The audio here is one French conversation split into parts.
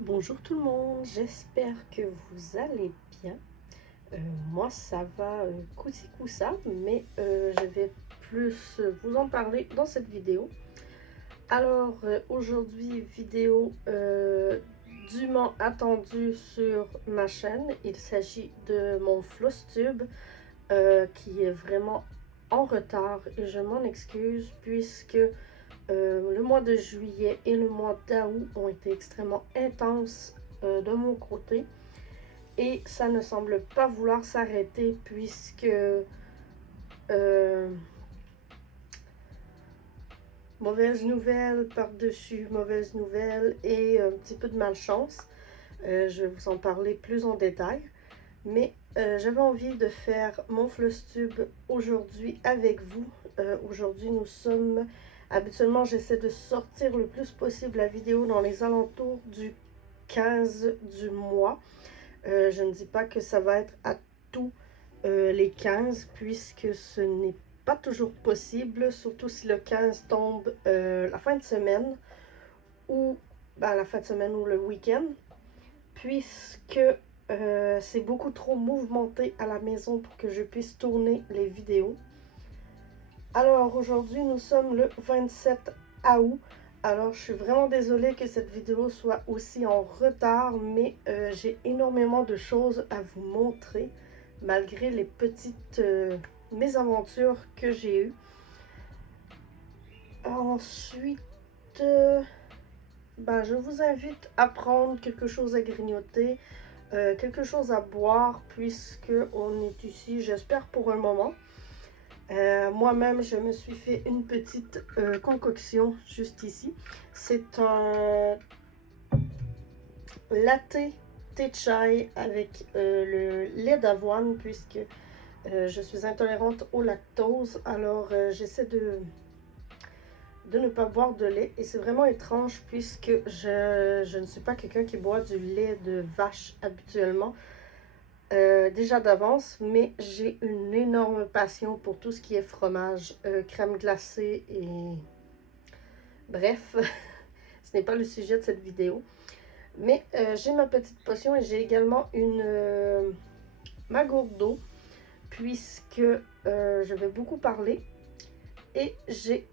Bonjour tout le monde, j'espère que vous allez bien. Moi ça va coup-ci coup-ça, mais je vais plus vous en parler dans cette vidéo. Alors aujourd'hui, vidéo dûment attendue sur ma chaîne. Il s'agit de mon Flosstube qui est vraiment en retard et je m'en excuse puisque le mois de juillet et le mois d'août ont été extrêmement intenses de mon côté et ça ne semble pas vouloir s'arrêter puisque euh, mauvaise nouvelle par-dessus mauvaise nouvelle et un petit peu de malchance. Je vais vous en parler plus en détail, mais j'avais envie de faire mon Flosstube aujourd'hui avec vous. Aujourd'hui nous sommes habituellement, j'essaie de sortir le plus possible la vidéo dans les alentours du 15 du mois. Je ne dis pas que ça va être à tous les 15 puisque ce n'est pas toujours possible, surtout si le 15 tombe la fin de semaine ou la fin de semaine ou le week-end, puisque c'est beaucoup trop mouvementé à la maison pour que je puisse tourner les vidéos. Alors aujourd'hui nous sommes le 27 août. Alors je suis vraiment désolée que cette vidéo soit aussi en retard, mais j'ai énormément de choses à vous montrer malgré les petites mésaventures que j'ai eues. Ensuite, je vous invite à prendre quelque chose à grignoter, quelque chose à boire puisque on est ici, j'espère, pour un moment. Moi-même, je me suis fait une petite concoction juste ici. C'est un latte thé chai avec le lait d'avoine puisque je suis intolérante au lactose. Alors, j'essaie de ne pas boire de lait et c'est vraiment étrange puisque je ne suis pas quelqu'un qui boit du lait de vache habituellement. Déjà d'avance, mais j'ai une énorme passion pour tout ce qui est fromage, crème glacée et bref, ce n'est pas le sujet de cette vidéo. Mais j'ai ma petite potion et j'ai également une ma gourde d'eau puisque je vais beaucoup parler et j'ai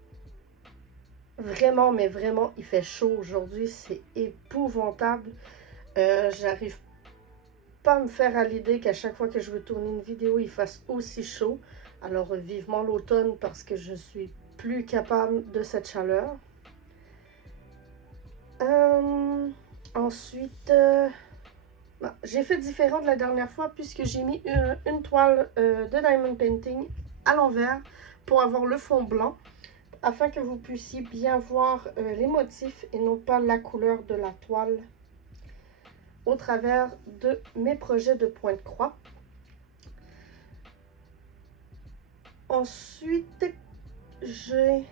vraiment, mais vraiment, il fait chaud aujourd'hui, c'est épouvantable. J'arrive pas à me faire à l'idée qu'à chaque fois que je veux tourner une vidéo, il fasse aussi chaud. Alors vivement l'automne parce que je suis plus capable de cette chaleur. Ensuite, j'ai fait différent de la dernière fois puisque j'ai mis une toile de diamond painting à l'envers pour avoir le fond blanc afin que vous puissiez bien voir les motifs et non pas la couleur de la toile au travers de mes projets de pointe-croix. Ensuite, j'ai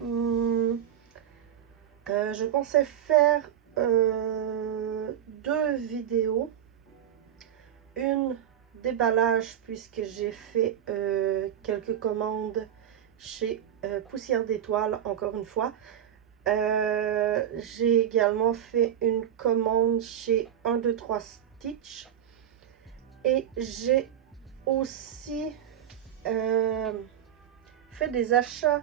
je pensais faire deux vidéos. Une déballage puisque j'ai fait quelques commandes chez Poussière d'étoiles encore une fois. J'ai également fait une commande chez 1, 2, 3 Stitch. Et j'ai aussi fait des achats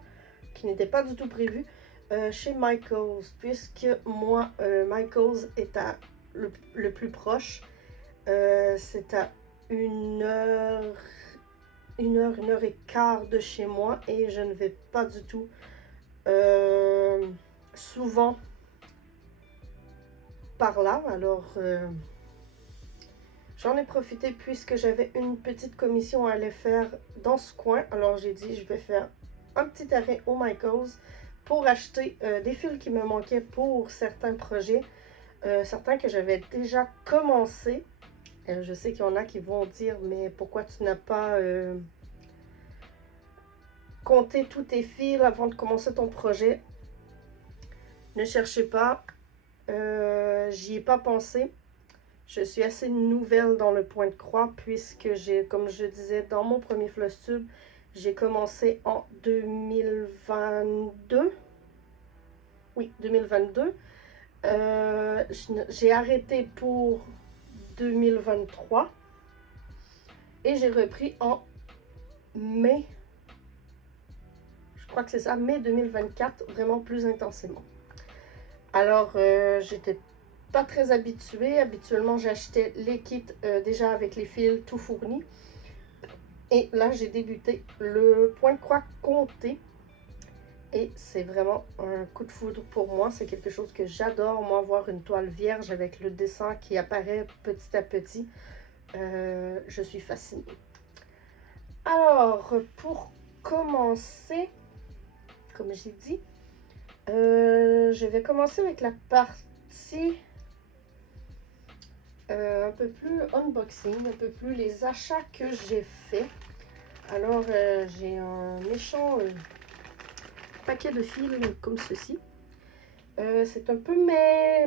qui n'étaient pas du tout prévus chez Michaels, puisque moi, Michaels est à le plus proche. C'est à une heure et quart de chez moi et je ne vais pas du tout souvent par là. Alors, j'en ai profité puisque j'avais une petite commission à aller faire dans ce coin. Alors, j'ai dit, je vais faire un petit arrêt au Michaels pour acheter des fils qui me manquaient pour certains projets, certains que j'avais déjà commencé. Je sais qu'il y en a qui vont dire, mais pourquoi tu n'as pas compté tous tes fils avant de commencer ton projet? Ne cherchez pas, j'y ai pas pensé. Je suis assez nouvelle dans le point de croix puisque j'ai, comme je disais dans mon premier Flosstube, j'ai commencé en 2022. Oui, 2022. j'ai arrêté pour 2023 et j'ai repris en mai, je crois que c'est ça, mai 2024, vraiment plus intensément. Alors, j'étais pas très habituée. Habituellement, j'achetais les kits déjà avec les fils tout fournis. Et là, j'ai débuté le point de croix compté. Et c'est vraiment un coup de foudre pour moi. C'est quelque chose que j'adore, moi, voir une toile vierge avec le dessin qui apparaît petit à petit. Je suis fascinée. Alors, pour commencer, comme j'ai dit, je vais commencer avec la partie un peu plus unboxing, un peu plus les achats que j'ai fait. Alors, j'ai un méchant paquet de fils comme ceci. C'est un peu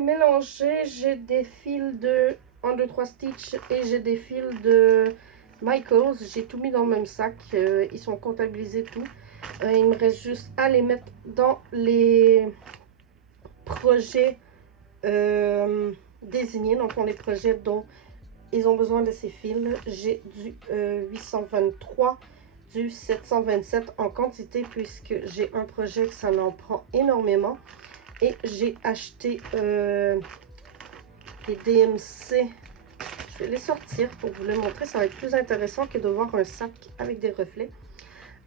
mélangé. J'ai des fils de 1, 2, 3 Stitch et j'ai des fils de Michaels. J'ai tout mis dans le même sac. Ils sont comptabilisés tout. Il me reste juste à les mettre dans les projets désignés. Donc, on les projets dont ils ont besoin de ces fils. J'ai du 823, du 727 en quantité puisque j'ai un projet que ça en prend énormément. Et j'ai acheté des DMC. Je vais les sortir pour vous le montrer. Ça va être plus intéressant que de voir un sac avec des reflets.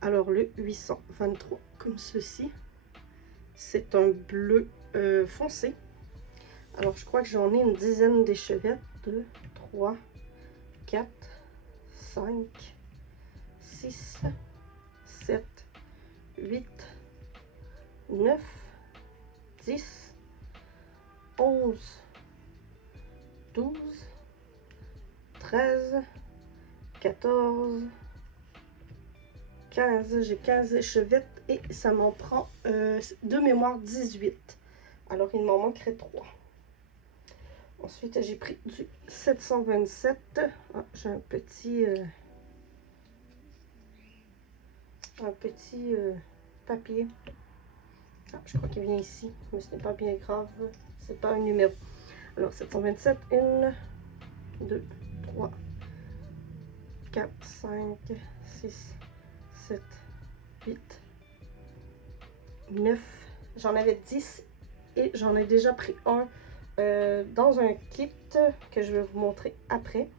Alors le 823 comme ceci. C'est un bleu foncé. Alors je crois que j'en ai une dizaine d'échevettes. 2, 3, 4, 5, 6, 7, 8, 9, 10, 11, 12, 13, 14, 15. J'ai 15 échevettes et ça m'en prend de mémoire 18. Alors il m'en manquerait 3. Ensuite, j'ai pris du 727. Ah, j'ai un petit papier. Ah, je crois qu'il vient ici, mais ce n'est pas bien grave. C'est pas un numéro. Alors, 727, 1, 2, 3, 4, 5, 6, 7, 8, 9. J'en avais 10 et j'en ai déjà pris un dans un kit que je vais vous montrer après.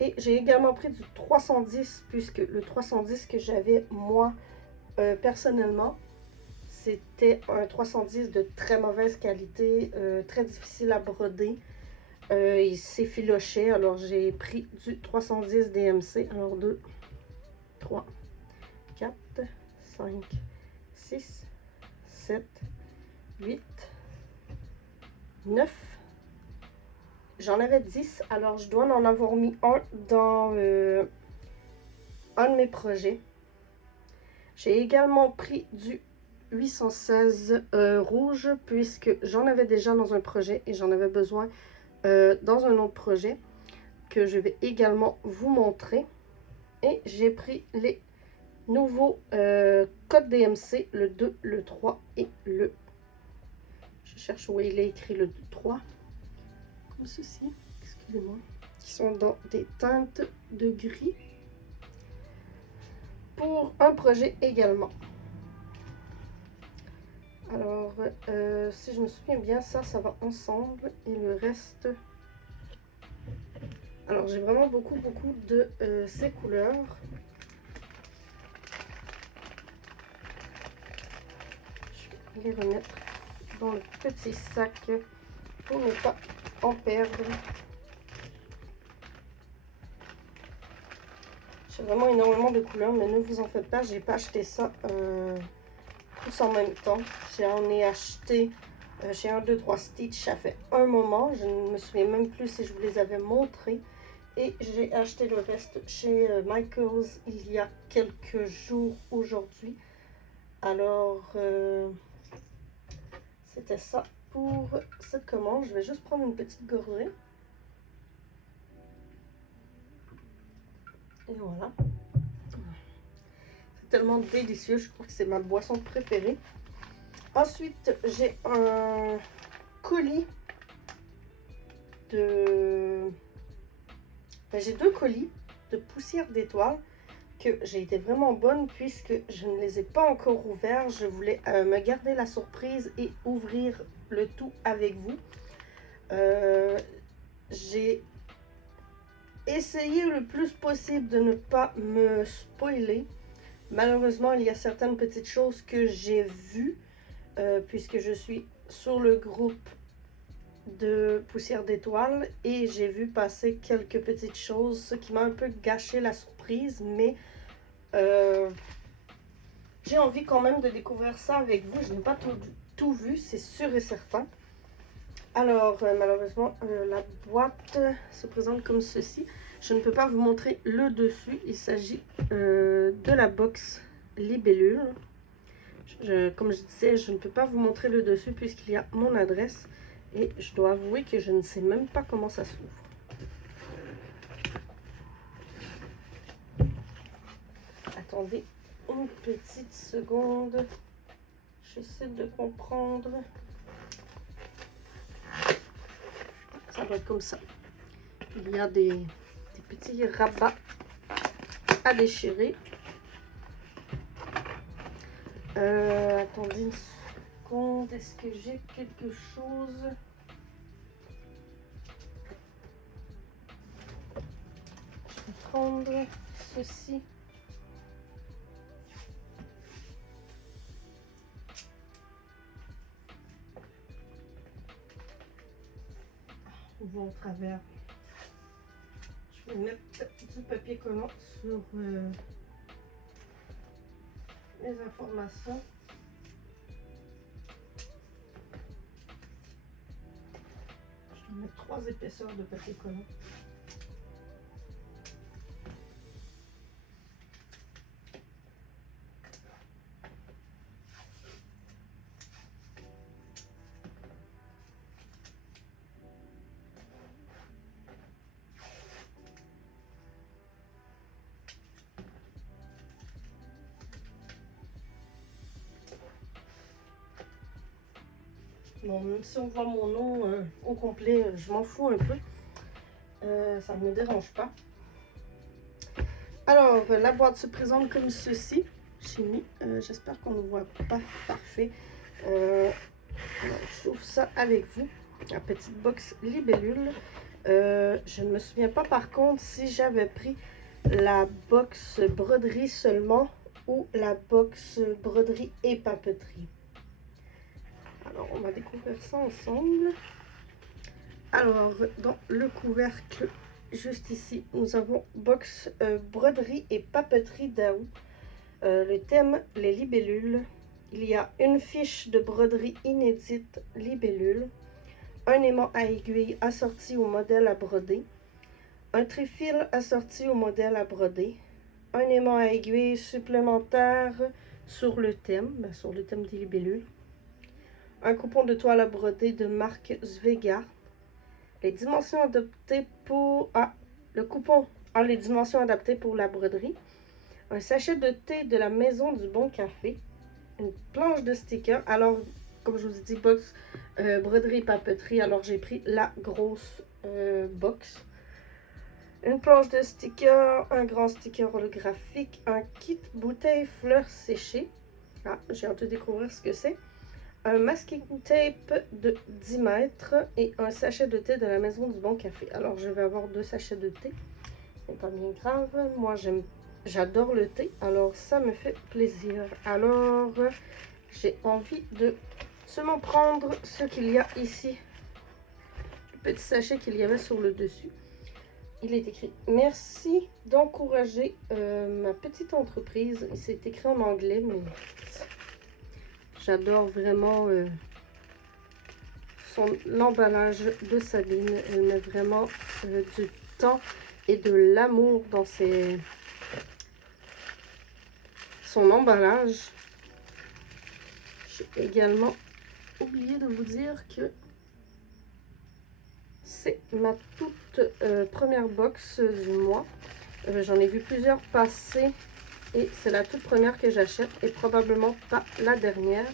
Et j'ai également pris du 310 puisque le 310 que j'avais moi personnellement, c'était un 310 de très mauvaise qualité, très difficile à broder. Il s'effilochait, alors j'ai pris du 310 DMC. Alors 2, 3, 4, 5, 6, 7, 8, 9. J'en avais 10, alors je dois en avoir mis un dans un de mes projets. J'ai également pris du 816 rouge puisque j'en avais déjà dans un projet et j'en avais besoin dans un autre projet que je vais également vous montrer. Et j'ai pris les nouveaux codes DMC, le 2, le 3 et le... Je cherche où il est écrit le 3. Comme ceci, excusez-moi. Qui sont dans des teintes de gris. Pour un projet également. Alors, si je me souviens bien, ça va ensemble. Et le reste... Alors, j'ai vraiment beaucoup de ces couleurs. Je vais les remettre dans le petit sac pour ne pas en perdre. J'ai vraiment énormément de couleurs, mais ne vous en faites pas, j'ai pas acheté ça tous en même temps. J'en ai acheté chez 1, 2, 3 Stitch, ça fait un moment. Je ne me souviens même plus si je vous les avais montrés. Et j'ai acheté le reste chez Michaels il y a quelques jours aujourd'hui. Alors, c'était ça pour cette commande. Je vais juste prendre une petite gorgée. Et voilà. C'est tellement délicieux. Je crois que c'est ma boisson préférée. Ensuite, j'ai un colis de... j'ai 2 colis de poussière d'étoiles que j'ai été vraiment bonne puisque je ne les ai pas encore ouverts. Je voulais me garder la surprise et ouvrir le tout avec vous. J'ai essayé le plus possible de ne pas me spoiler. Malheureusement, il y a certaines petites choses que j'ai vues puisque je suis sur le groupe de poussière d'étoiles et j'ai vu passer quelques petites choses, ce qui m'a un peu gâché la surprise, mais j'ai envie quand même de découvrir ça avec vous. Je n'ai pas tout vu, c'est sûr et certain. Alors, malheureusement, la boîte se présente comme ceci. Je ne peux pas vous montrer le dessus. Il s'agit de la box libellule. Comme je disais, je ne peux pas vous montrer le dessus puisqu'il y a mon adresse. Et je dois avouer que je ne sais même pas comment ça s'ouvre. Attendez une petite seconde. J'essaie de comprendre. Ça va être comme ça. Il y a des petits rabats à déchirer. Attendez une seconde. Est-ce que j'ai quelque chose? Je vais prendre ceci. On voit au travers. Je vais mettre du papier collant sur les informations. Je vais mettre 3 épaisseurs de papier collant. Bon, même si on voit mon nom au complet, je m'en fous un peu. Ça ne me dérange pas. Alors, la boîte se présente comme ceci. J'ai mis, j'espère qu'on ne voit pas parfait. J'ouvre ça avec vous. La petite box libellule. Je ne me souviens pas par contre si j'avais pris la box broderie seulement ou la box broderie et papeterie. Alors, on va découvrir ça ensemble. Alors, dans le couvercle, juste ici, nous avons box broderie et papeterie d'Aou. Le thème, les libellules. Il y a une fiche de broderie inédite libellule, un aimant à aiguille assorti au modèle à broder, un tréfil assorti au modèle à broder, un aimant à aiguille supplémentaire sur le thème des libellules, un coupon de toile à broder de marque Svega, les dimensions adaptées pour... le coupon a les dimensions adaptées pour la broderie, un sachet de thé de la Maison du Bon Café, une planche de stickers. Alors, comme je vous ai dit, box broderie et papeterie, alors j'ai pris la grosse box. Une planche de stickers, un grand sticker holographique, un kit bouteille fleurs séchées. Ah, j'ai hâte de découvrir ce que c'est. Un masking tape de 10 mètres et un sachet de thé de la Maison du Bon Café. Alors, je vais avoir 2 sachets de thé. C'est pas bien grave. Moi, j'adore le thé, alors ça me fait plaisir. Alors, j'ai envie de seulement prendre ce qu'il y a ici. Le petit sachet qu'il y avait sur le dessus. Il est écrit « Merci d'encourager ma petite entreprise ». C'est écrit en anglais, mais j'adore vraiment l'emballage de Sabine. Elle met vraiment du temps et de l'amour dans son emballage. J'ai également oublié de vous dire que c'est ma toute première box du mois. J'en ai vu plusieurs passer et c'est la toute première que j'achète et probablement pas la dernière.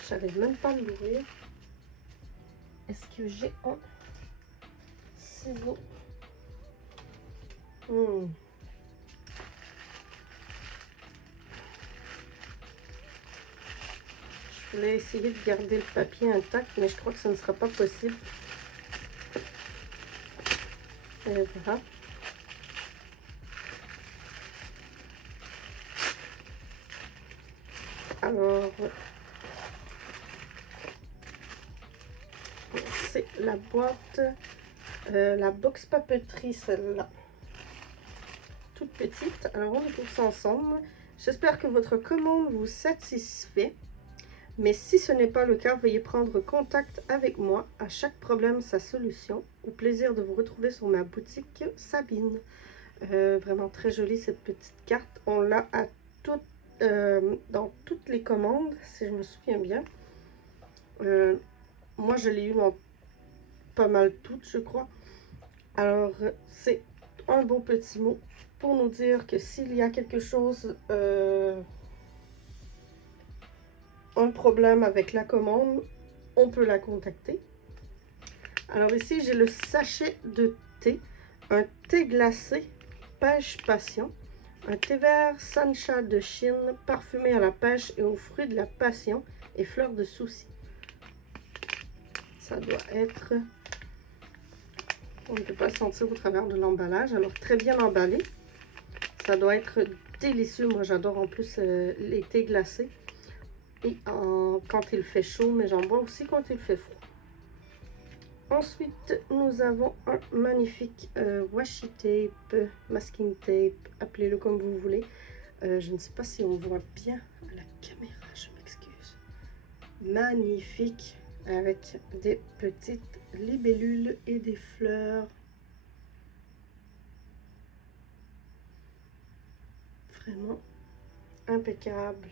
Je savais même pas l'ouvrir. Est-ce que j'ai un... ciseaux. Je voulais essayer de garder le papier intact, mais je crois que ce ne sera pas possible. Et voilà. Alors, c'est la boîte, la box papeterie, celle-là. Toute petite. Alors, on découvre ça ensemble. J'espère que votre commande vous satisfait. Mais si ce n'est pas le cas, veuillez prendre contact avec moi. À chaque problème, sa solution. Au plaisir de vous retrouver sur ma boutique Sabine. Vraiment très jolie cette petite carte. On l'a à dans toutes les commandes, si je me souviens bien. Moi, je l'ai eu dans pas mal toutes, je crois. Alors, c'est un beau petit mot pour nous dire que s'il y a quelque chose, un problème avec la commande, on peut la contacter. Alors ici, j'ai le sachet de thé, un thé glacé pêche passion, un thé vert sancha de Chine, parfumé à la pêche et aux fruits de la passion et fleurs de souci. Ça doit être... On ne peut pas sentir au travers de l'emballage, alors très bien emballé. Ça doit être délicieux. Moi, j'adore en plus les thés glacés. Et quand il fait chaud, mais j'en bois aussi quand il fait froid. Ensuite, nous avons un magnifique washi tape, masking tape, appelez-le comme vous voulez. Je ne sais pas si on voit bien à la caméra, je m'excuse. Magnifique, avec des petites libellules et des fleurs. Vraiment impeccable.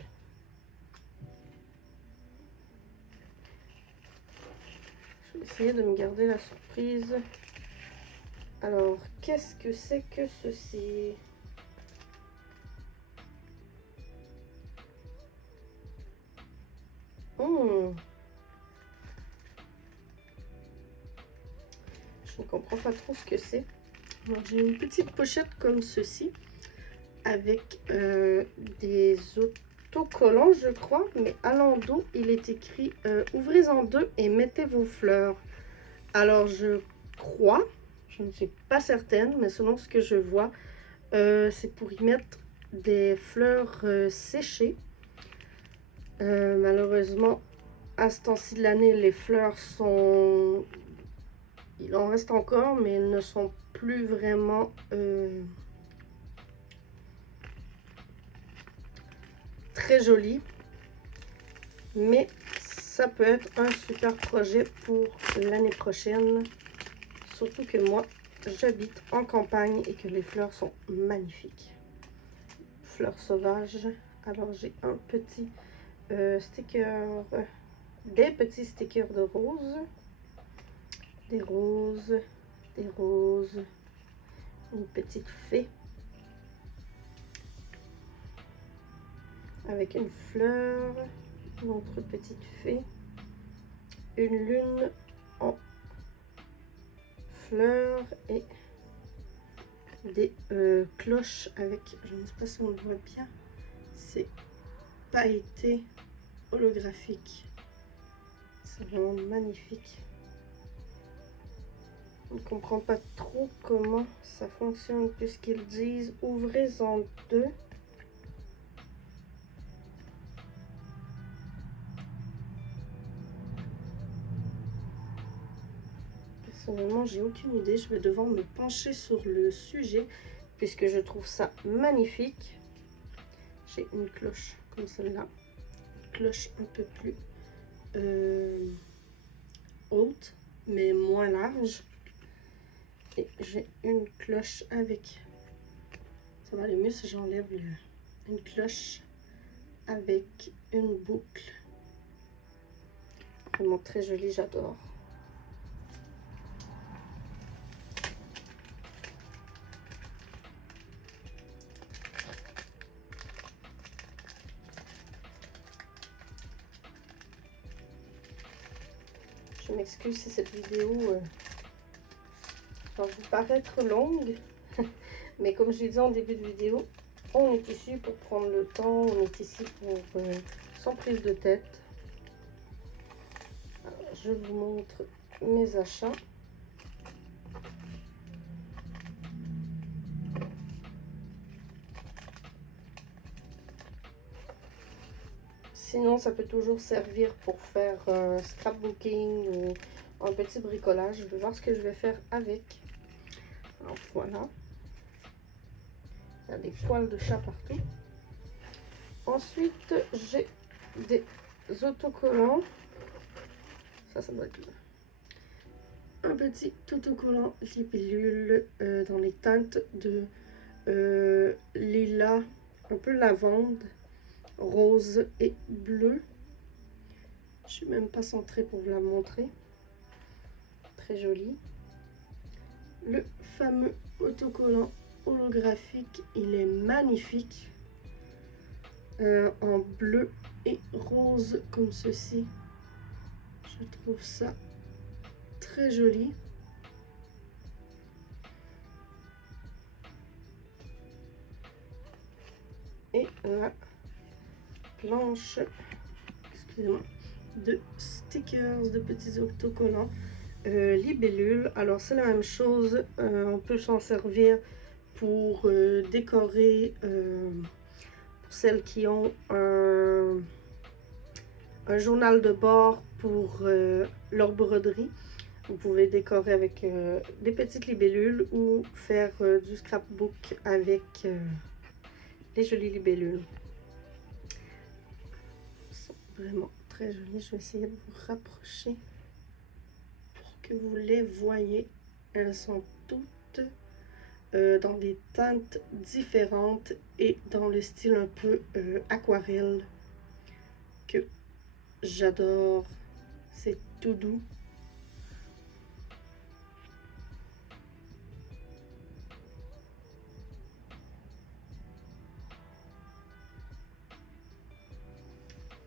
Je vais essayer de me garder la surprise. Alors, qu'est-ce que c'est que ceci? Je ne comprends pas trop ce que c'est. J'ai une petite pochette comme ceci avec des autocollants, je crois, mais à l'endos, il est écrit ouvrez en deux et mettez vos fleurs. Alors, je crois, je ne suis pas certaine, mais selon ce que je vois, c'est pour y mettre des fleurs séchées. Malheureusement, à ce temps-ci de l'année, les fleurs sont... Il en reste encore, mais elles ne sont plus vraiment très jolies. Mais ça peut être un super projet pour l'année prochaine. Surtout que moi, j'habite en campagne et que les fleurs sont magnifiques. Fleurs sauvages. Alors, j'ai un petit sticker, des petits stickers de roses. Des roses, des roses. Une petite fée. Avec une fleur. Une autre petite fée. Une lune en fleurs et des cloches avec, je ne sais pas si on le voit bien, c'est pailleté holographique. C'est vraiment magnifique. On ne comprend pas trop comment ça fonctionne puisqu'ils disent ouvrez en deux. Personnellement, j'ai aucune idée. Je vais devoir me pencher sur le sujet puisque je trouve ça magnifique. J'ai une cloche comme celle-là, une cloche un peu plus haute mais moins large, et j'ai une cloche avec, ça va aller mieux si j'enlève une cloche avec une boucle. Vraiment très jolie, j'adore. Je m'excuse si cette vidéo va vous paraître longue, mais comme je l'ai dit en début de vidéo, on est ici pour prendre le temps, on est ici pour sans prise de tête. Alors, je vous montre mes achats. Sinon, ça peut toujours servir pour faire scrapbooking ou un petit bricolage. Je vais voir ce que je vais faire avec. Alors voilà. Il y a des poils de chat partout. Ensuite, j'ai des autocollants. Ça doit être un petit autocollant libellule dans les teintes de lilas, un peu lavande, rose et bleu. Je suis même pas centrée pour vous la montrer. Très joli. Le fameux autocollant holographique, il est magnifique. En bleu et rose comme ceci. Je trouve ça très joli. Et la planche, excusez-moi, de stickers, de petits autocollants libellule. Alors c'est la même chose, on peut s'en servir pour décorer, pour celles qui ont un journal de bord pour leur broderie. Vous pouvez décorer avec des petites libellules ou faire du scrapbook avec des jolies libellules. Elles sont vraiment très jolies. Je vais essayer de vous rapprocher pour que vous les voyez. Elles sont toutes dans des teintes différentes et dans le style un peu aquarelle que j'adore. C'est tout doux.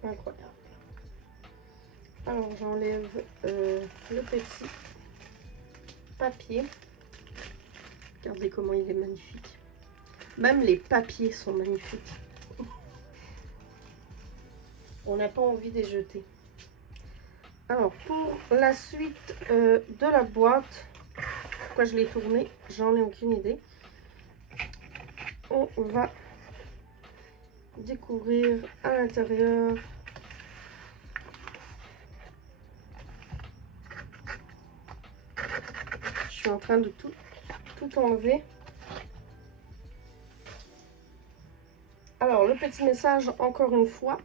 Incroyable. Alors j'enlève le petit papier. Regardez comment il est magnifique. Même les papiers sont magnifiques. On n'a pas envie de les jeter. Alors pour la suite de la boîte, pourquoi je l'ai tournée, j'en ai aucune idée. On va découvrir à l'intérieur je suis en train de tout enlever. Alors le petit message encore une fois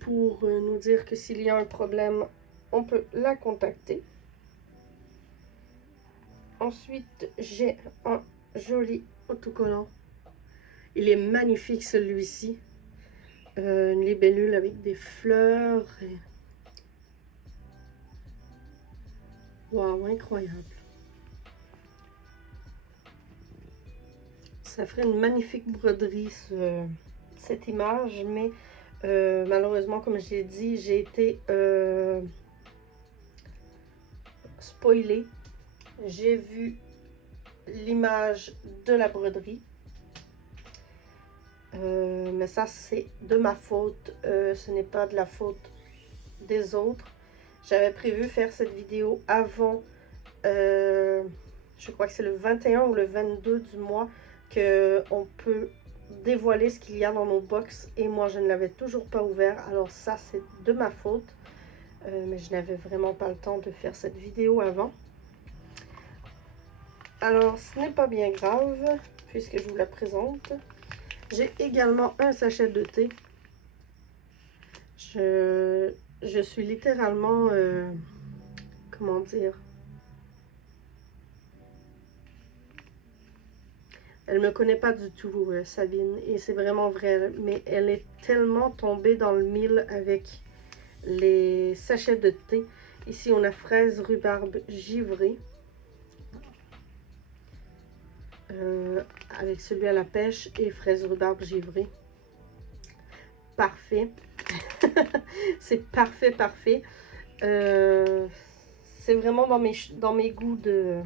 pour nous dire que s'il y a un problème on peut la contacter. Ensuite j'ai un joli autocollant, il est magnifique celui-ci, une libellule avec des fleurs et... Waouh, incroyable. Ça ferait une magnifique broderie cette image, mais malheureusement comme je l'ai dit, j'ai été spoilée. J'ai vu l'image de la broderie, mais ça c'est de ma faute, ce n'est pas de la faute des autres. J'avais prévu faire cette vidéo avant, je crois que c'est le 21 ou le 22 du mois que on peut dévoiler ce qu'il y a dans nos box, et moi je ne l'avais toujours pas ouvert. Alors ça c'est de ma faute, mais je n'avais vraiment pas le temps de faire cette vidéo avant. Alors ce n'est pas bien grave puisque je vous la présente. J'ai également un sachet de thé. Je suis littéralement comment dire, elle me connaît pas du tout, Sabine, et c'est vraiment vrai, mais elle est tellement tombée dans le mille avec les sachets de thé. Ici on a fraise rhubarbe givrée, avec celui à la pêche et fraise rhubarbe givrée. Parfait. C'est parfait, parfait. C'est vraiment dans mes goûts de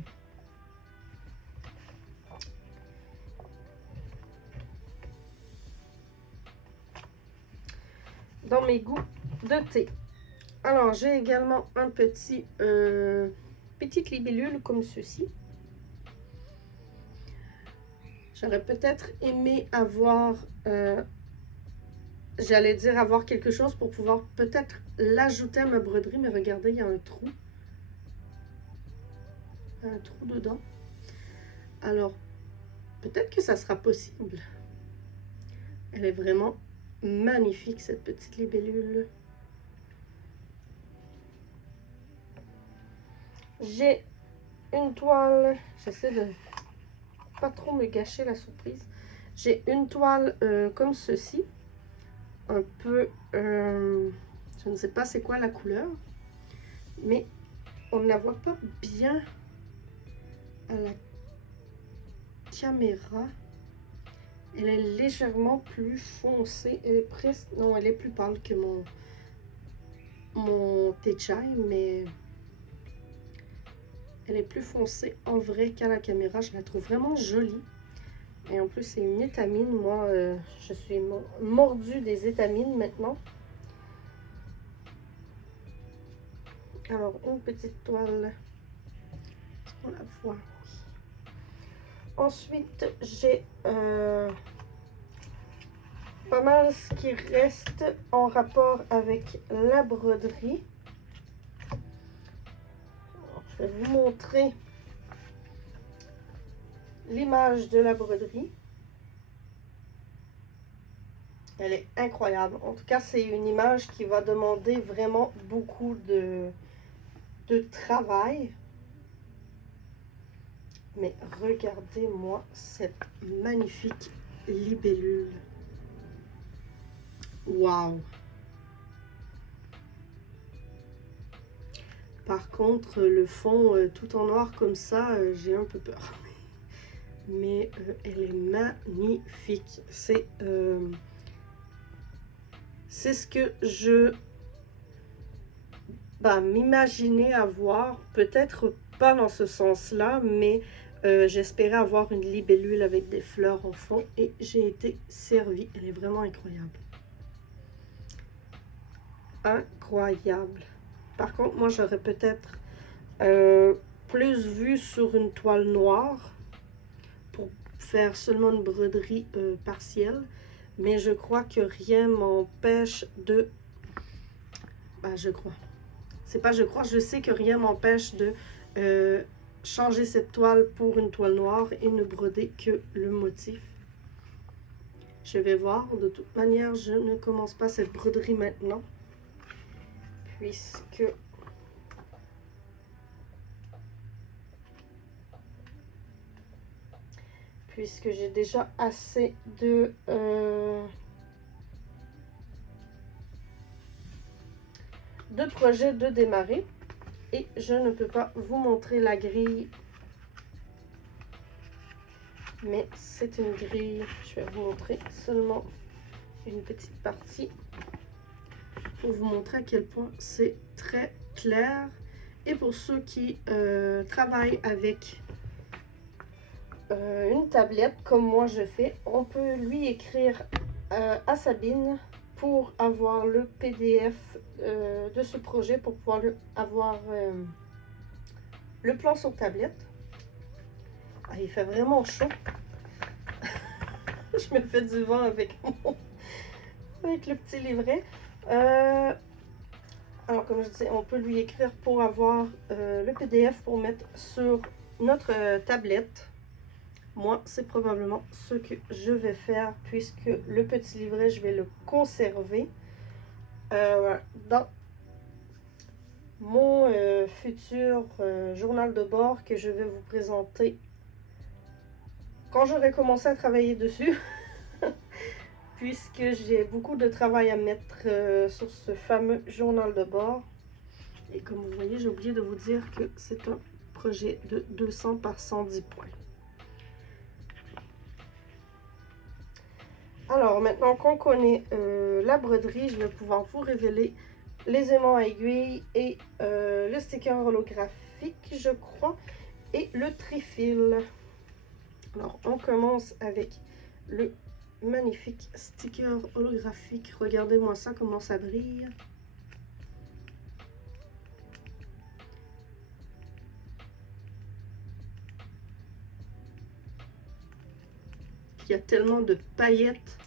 dans mes goûts de thé. Alors, j'ai également un petit petite libellule comme ceci. J'aurais peut-être aimé avoir, j'allais dire avoir quelque chose pour pouvoir peut-être l'ajouter à ma broderie, mais regardez, il y a un trou. Un trou dedans. Alors, peut-être que ça sera possible. Elle est vraiment magnifique, cette petite libellule. J'ai une toile, j'essaie de pas trop me gâcher la surprise. J'ai une toile comme ceci, un peu, je ne sais pas c'est quoi la couleur, mais on ne la voit pas bien à la caméra. Elle est légèrement plus foncée, elle est presque, non, elle est plus pâle que mon thé chai, mais elle est plus foncée en vrai qu'à la caméra. Je la trouve vraiment jolie. Et en plus, c'est une étamine. Moi, je suis mordue des étamines maintenant. Alors, une petite toile. Est-ce qu'on la voit? Ensuite, j'ai pas mal ce qui reste en rapport avec la broderie. Alors, je vais vous montrer l'image de la broderie. Elle est incroyable. En tout cas, c'est une image qui va demander vraiment beaucoup de travail. Mais regardez-moi cette magnifique libellule. Waouh! Par contre, le fond tout en noir comme ça, j'ai un peu peur. Mais elle est magnifique. C'est ce que je m'imaginais avoir. Peut-être pas dans ce sens-là, mais j'espérais avoir une libellule avec des fleurs en fond. Et j'ai été servie. Elle est vraiment incroyable. Incroyable. Par contre, moi, j'aurais peut-être plus vu sur une toile noire pour faire seulement une broderie partielle. Mais je crois que rien m'empêche de... je crois. C'est pas je crois, je sais que rien m'empêche de changer cette toile pour une toile noire et ne broder que le motif. Je vais voir. De toute manière, je ne commence pas cette broderie maintenant. Puisque j'ai déjà assez de projets de démarrer. Et je ne peux pas vous montrer la grille. Mais c'est une grille. Je vais vous montrer seulement une petite partie. Pour vous montrer à quel point c'est très clair. Et pour ceux qui travaillent avec une tablette, comme moi je fais, on peut lui écrire à Sabine pour avoir le PDF de ce projet, pour pouvoir avoir le plan sur tablette. Il fait vraiment chaud. Je me fais du vent avec le petit livret. Alors, comme je disais, on peut lui écrire pour avoir le PDF pour mettre sur notre tablette. Moi, c'est probablement ce que je vais faire, puisque le petit livret, je vais le conserver dans mon futur journal de bord que je vais vous présenter quand j'aurai commencé à travailler dessus. Puisque j'ai beaucoup de travail à mettre sur ce fameux journal de bord. Et comme vous voyez, j'ai oublié de vous dire que c'est un projet de 200 par 110 points. Alors, maintenant qu'on connaît la broderie, je vais pouvoir vous révéler les aimants à aiguille et le sticker holographique, je crois, et le trifil. Alors, on commence avec le magnifiques stickers holographiques. Regardez-moi ça, comment ça brille. Il y a tellement de paillettes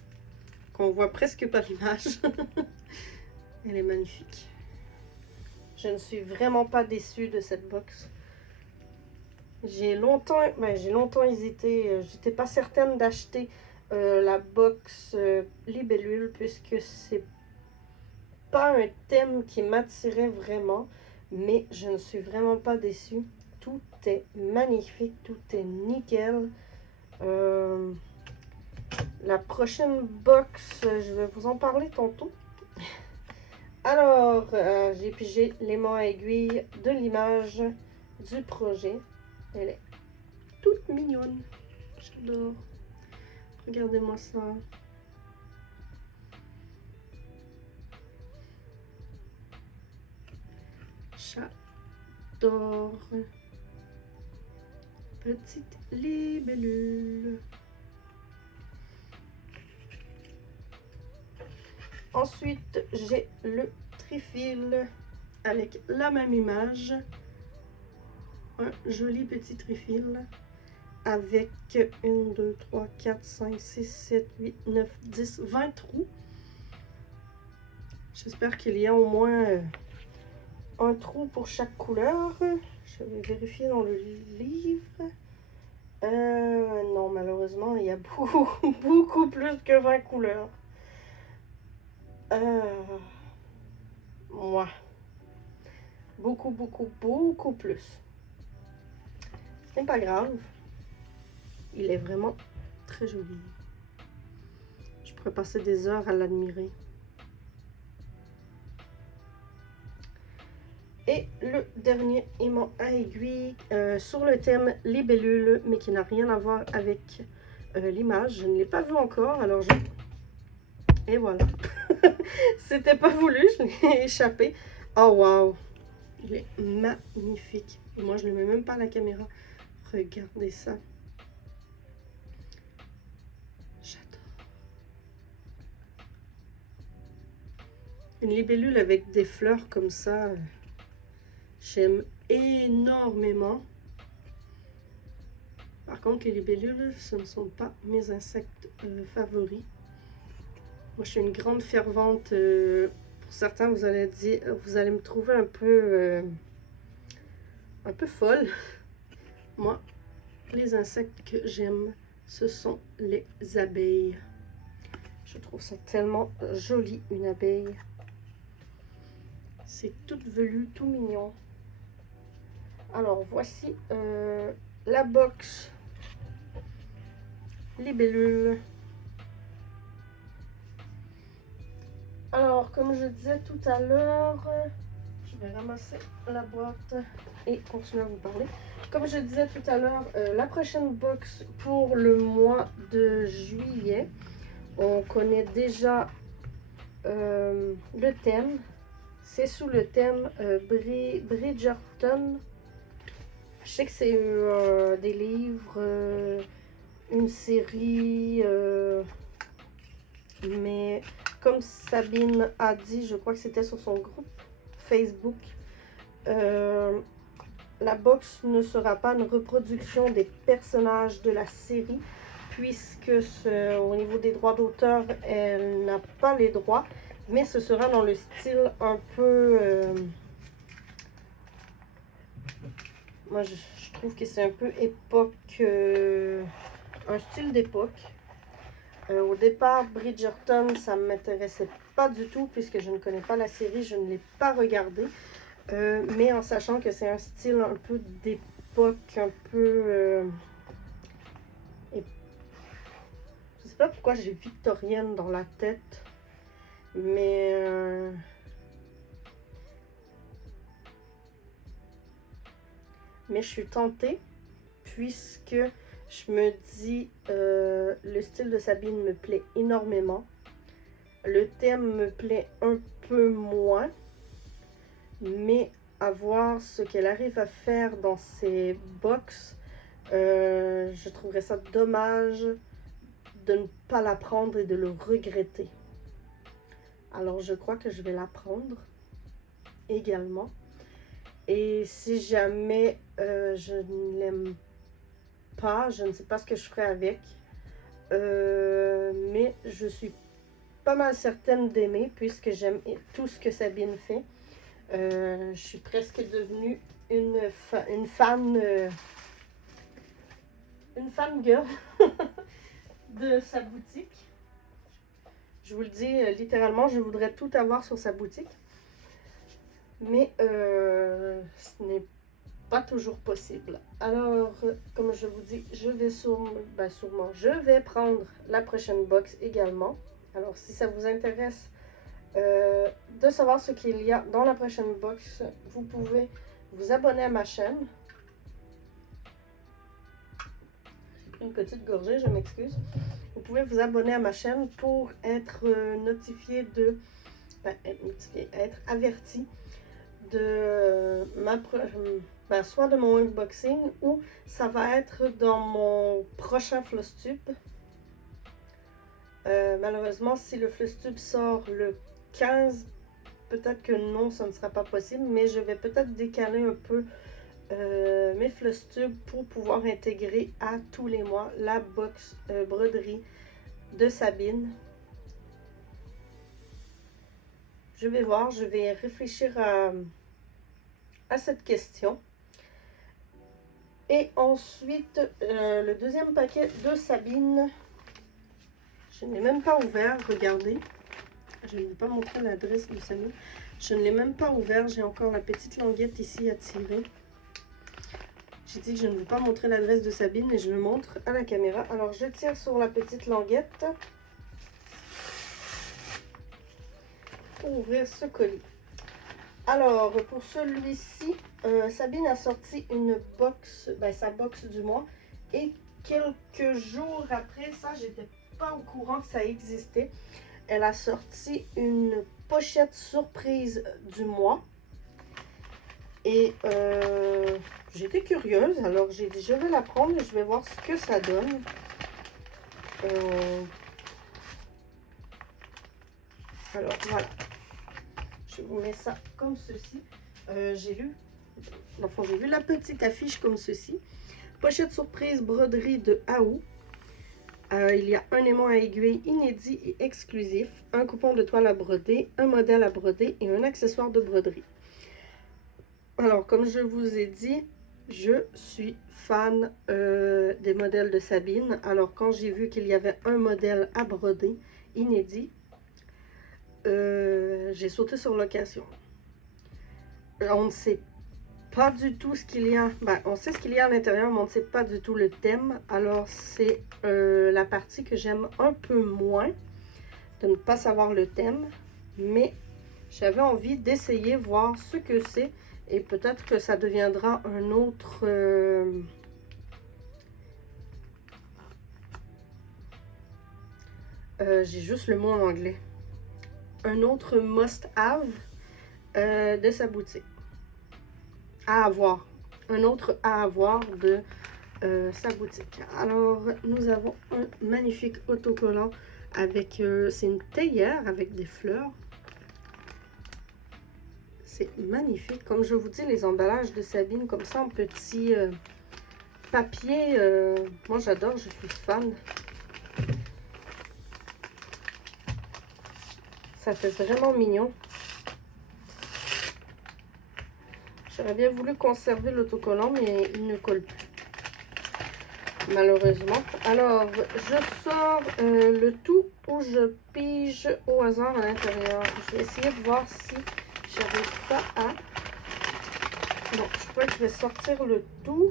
qu'on voit presque pas l'image. Elle est magnifique. Je ne suis vraiment pas déçue de cette box. J'ai longtemps hésité. J'étais pas certaine d'acheter la box libellule puisque c'est pas un thème qui m'attirait vraiment. Mais je ne suis vraiment pas déçue. Tout est magnifique, tout est nickel. La prochaine box, je vais vous en parler tantôt. Alors, j'ai pigé l'aimant à aiguille de l'image du projet. Elle est toute mignonne. J'adore. Regardez-moi ça. J'adore. Petite libellule. Ensuite, j'ai le trifil avec la même image. Un joli petit trifil avec 1, 2, 3, 4, 5, 6, 7, 8, 9, 10, 20 trous. J'espère qu'il y a au moins un trou pour chaque couleur. Je vais vérifier dans le livre. Non, malheureusement, il y a beaucoup plus que 20 couleurs. Moi. Beaucoup plus. Ce n'est pas grave. Il est vraiment très joli. Je pourrais passer des heures à l'admirer. Et le dernier aimant à aiguille sur le thème libellule, mais qui n'a rien à voir avec l'image. Je ne l'ai pas vu encore, alors je... Et voilà. C'était pas voulu, je l'ai échappé. Oh wow! Il est magnifique. Et moi, je ne mets même pas à la caméra. Regardez ça. J'adore. Une libellule avec des fleurs comme ça, j'aime énormément. Par contre, les libellules, ce ne sont pas mes insectes favoris. Moi, je suis une grande fervente. Pour certains, vous allez me trouver un peu folle. Moi, les insectes que j'aime, ce sont les abeilles. Je trouve ça tellement joli, une abeille. C'est tout velu, tout mignon. Alors, voici la box libellule. Alors, comme je disais tout à l'heure, je vais ramasser la boîte et continuer à vous parler. Comme je disais tout à l'heure, la prochaine box pour le mois de juillet, on connaît déjà le thème. C'est sous le thème Bridgerton. Je sais que c'est des livres, une série, mais comme Sabine a dit, je crois que c'était sur son groupe Facebook, la box ne sera pas une reproduction des personnages de la série, puisque au niveau des droits d'auteur, elle n'a pas les droits, mais ce sera dans le style un peu... moi, je trouve que c'est un peu époque, un style d'époque. Au départ, Bridgerton, ça ne m'intéressait pas du tout puisque je ne connais pas la série, je ne l'ai pas regardée. Mais en sachant que c'est un style un peu d'époque, un peu... je sais pas pourquoi j'ai victorienne dans la tête, mais... mais je suis tentée puisque je me dis le style de Sabine me plaît énormément. Le thème me plaît un peu moins, mais à voir ce qu'elle arrive à faire dans ses box, je trouverais ça dommage de ne pas la prendre et de le regretter. Alors, je crois que je vais la prendre également. Et si jamais je ne l'aime pas, je ne sais pas ce que je ferai avec. Mais je suis pas mal certaine d'aimer puisque j'aime tout ce que Sabine fait. Je suis presque devenue une fan girl de sa boutique. Je vous le dis littéralement, je voudrais tout avoir sur sa boutique. Mais ce n'est pas toujours possible. Alors, comme je vous dis, je vais sûrement, je vais prendre la prochaine box également. Alors, si ça vous intéresse de savoir ce qu'il y a dans la prochaine box, vous pouvez vous abonner à ma chaîne. J'ai pris une petite gorgée, je m'excuse. Vous pouvez vous abonner à ma chaîne pour être notifié de... être averti de soit de mon unboxing ou ça va être dans mon prochain Flosstube. Malheureusement, si le Flosstube sort le 15, peut-être que non, ça ne sera pas possible, mais je vais peut-être décaler un peu mes Flosstubes pour pouvoir intégrer à tous les mois la box broderie de Sabine. Je vais voir, je vais réfléchir à cette question. Et ensuite, le deuxième paquet de Sabine, je ne l'ai même pas ouvert, regardez. Je ne vais pas montrer l'adresse de Sabine. Je ne l'ai même pas ouvert, j'ai encore la petite languette ici à tirer. J'ai dit que je ne veux pas montrer l'adresse de Sabine et je le montre à la caméra. Alors, je tire sur la petite languette pour ouvrir ce colis. Alors, pour celui-ci, Sabine a sorti une box, sa box du mois. Et quelques jours après ça, j'étais pas au courant que ça existait. Elle a sorti une pochette surprise du mois. Et j'étais curieuse, alors j'ai dit je vais la prendre et je vais voir ce que ça donne. Alors voilà. Je vous mets ça comme ceci. J'ai vu la petite affiche comme ceci. Pochette surprise broderie de Aou. Il y a un aimant à aiguille inédit et exclusif, un coupon de toile à broder, un modèle à broder et un accessoire de broderie. Alors, comme je vous ai dit, je suis fan des modèles de Sabine. Alors, quand j'ai vu qu'il y avait un modèle à broder inédit, j'ai sauté sur l'occasion. On ne sait pas du tout ce qu'il y a. On sait ce qu'il y a à l'intérieur, mais on ne sait pas du tout le thème. Alors, c'est la partie que j'aime un peu moins, de ne pas savoir le thème. Mais j'avais envie d'essayer, voir ce que c'est. Et peut-être que ça deviendra un autre... j'ai juste le mot en anglais. Un autre must-have de sa boutique. À avoir. Un autre à avoir de sa boutique. Alors, nous avons un magnifique autocollant avec... c'est une théière avec des fleurs. C'est magnifique. Comme je vous dis, les emballages de Sabine, comme ça, en petit papier. Moi, j'adore, je suis fan. Ça fait vraiment mignon. J'aurais bien voulu conserver l'autocollant, mais il ne colle plus. Malheureusement. Alors, je sors le tout où je pige au hasard à l'intérieur. Je vais essayer de voir si j'arrive pas à... Bon, je crois que je vais sortir le tout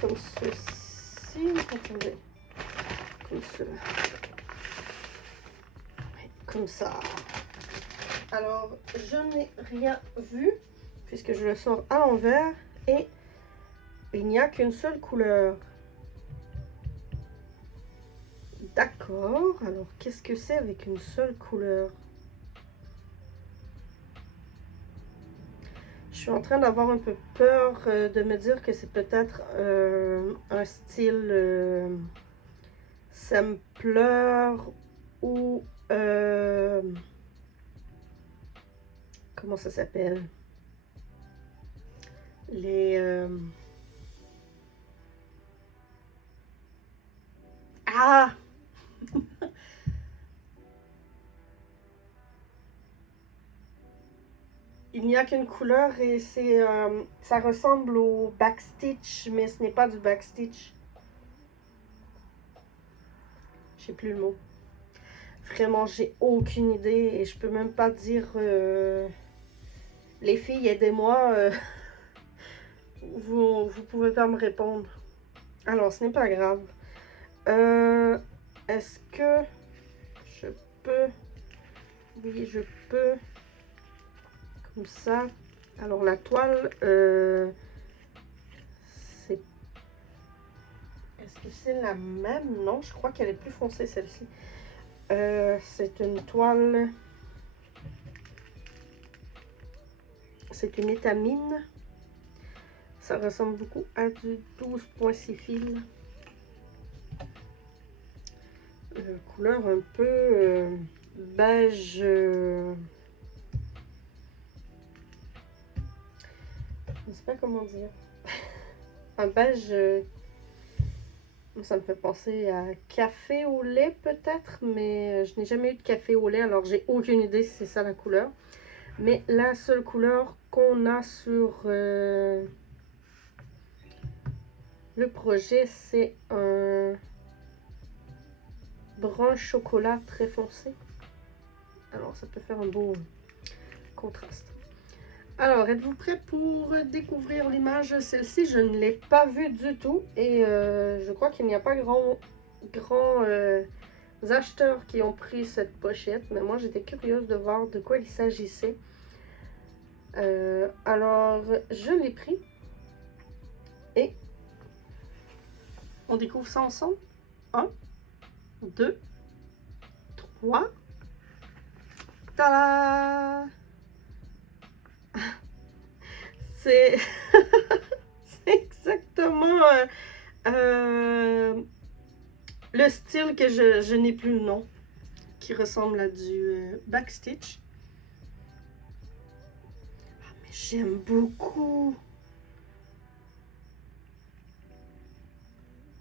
comme ceci. Attendez. Comme cela. Comme ça. Alors, je n'ai rien vu puisque je le sors à l'envers et il n'y a qu'une seule couleur. D'accord. Alors, qu'est-ce que c'est avec une seule couleur? Je suis en train d'avoir un peu peur de me dire que c'est peut-être un style sampler ou comment ça s'appelle? Les ah! Il n'y a qu'une couleur et c'est ça ressemble au backstitch, mais ce n'est pas du backstitch. Je sais plus le mot. Vraiment, j'ai aucune idée et je peux même pas dire les filles, aidez-moi. Vous pouvez pas me répondre. Alors, ce n'est pas grave. Est-ce que je peux... Oui, je peux. Comme ça. Alors, la toile, c'est... Est-ce que c'est la même? Non, je crois qu'elle est plus foncée, celle-ci. C'est une toile... C'est une étamine. Ça ressemble beaucoup à du 12.6 fils. Couleur un peu beige. Je ne sais pas comment dire. Un beige. Ça me fait penser à café au lait peut-être, mais je n'ai jamais eu de café au lait, alors j'ai aucune idée si c'est ça la couleur. Mais la seule couleur qu'on a sur le projet, c'est un brun chocolat très foncé. Alors ça peut faire un beau contraste. Alors, êtes-vous prêts pour découvrir l'image? Celle-ci, je ne l'ai pas vue du tout et je crois qu'il n'y a pas grand acheteurs qui ont pris cette pochette, mais moi j'étais curieuse de voir de quoi il s'agissait. Alors, je l'ai pris et on découvre ça ensemble. 1, 2, 3. Tada! C'est exactement le style que je n'ai plus le nom, qui ressemble à du backstitch. Ah, mais j'aime beaucoup.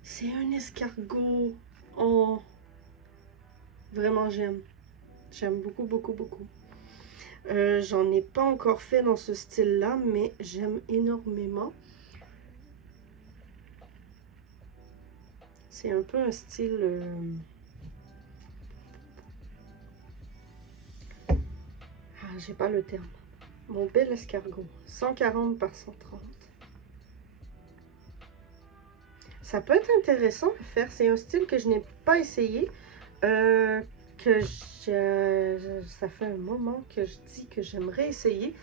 C'est un escargot. Oh, vraiment j'aime. J'aime beaucoup, beaucoup, beaucoup. J'en ai pas encore fait dans ce style-là, mais j'aime énormément. C'est un peu un style... Ah, j'ai pas le terme. Mon bel escargot. 140 par 130. Ça peut être intéressant à faire. C'est un style que je n'ai pas essayé. Ça fait un moment que je dis que j'aimerais essayer.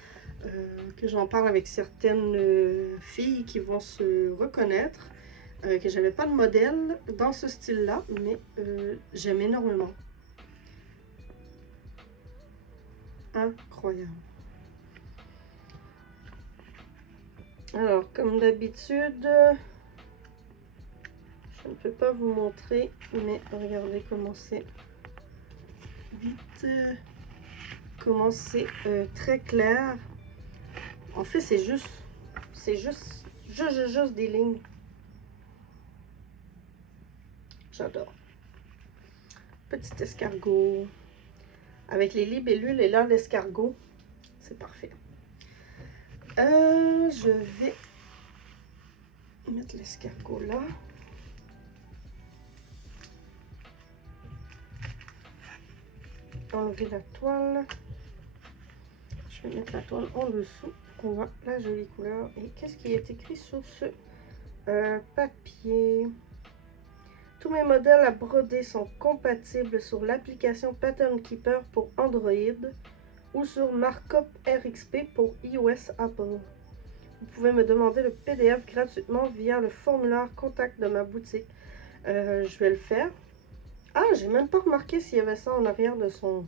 Que j'en parle avec certaines filles qui vont se reconnaître. Que j'avais pas de modèle dans ce style-là, mais j'aime énormément. Incroyable. Alors, comme d'habitude, je ne peux pas vous montrer, mais regardez comment c'est vite, comment c'est très clair. En fait, c'est juste des lignes. J'adore. Petit escargot. Avec les libellules et là, l'escargot. C'est parfait. Je vais mettre l'escargot là. Enlever la toile. Je vais mettre la toile en dessous pour qu'on voit la jolie couleur. Et qu'est-ce qui est écrit sur ce papier? Tous mes modèles à broder sont compatibles sur l'application Pattern Keeper pour Android ou sur Markup RXP pour iOS Apple. Vous pouvez me demander le PDF gratuitement via le formulaire contact de ma boutique. Je vais le faire. Ah, j'ai même pas remarqué s'il y avait ça en arrière de son...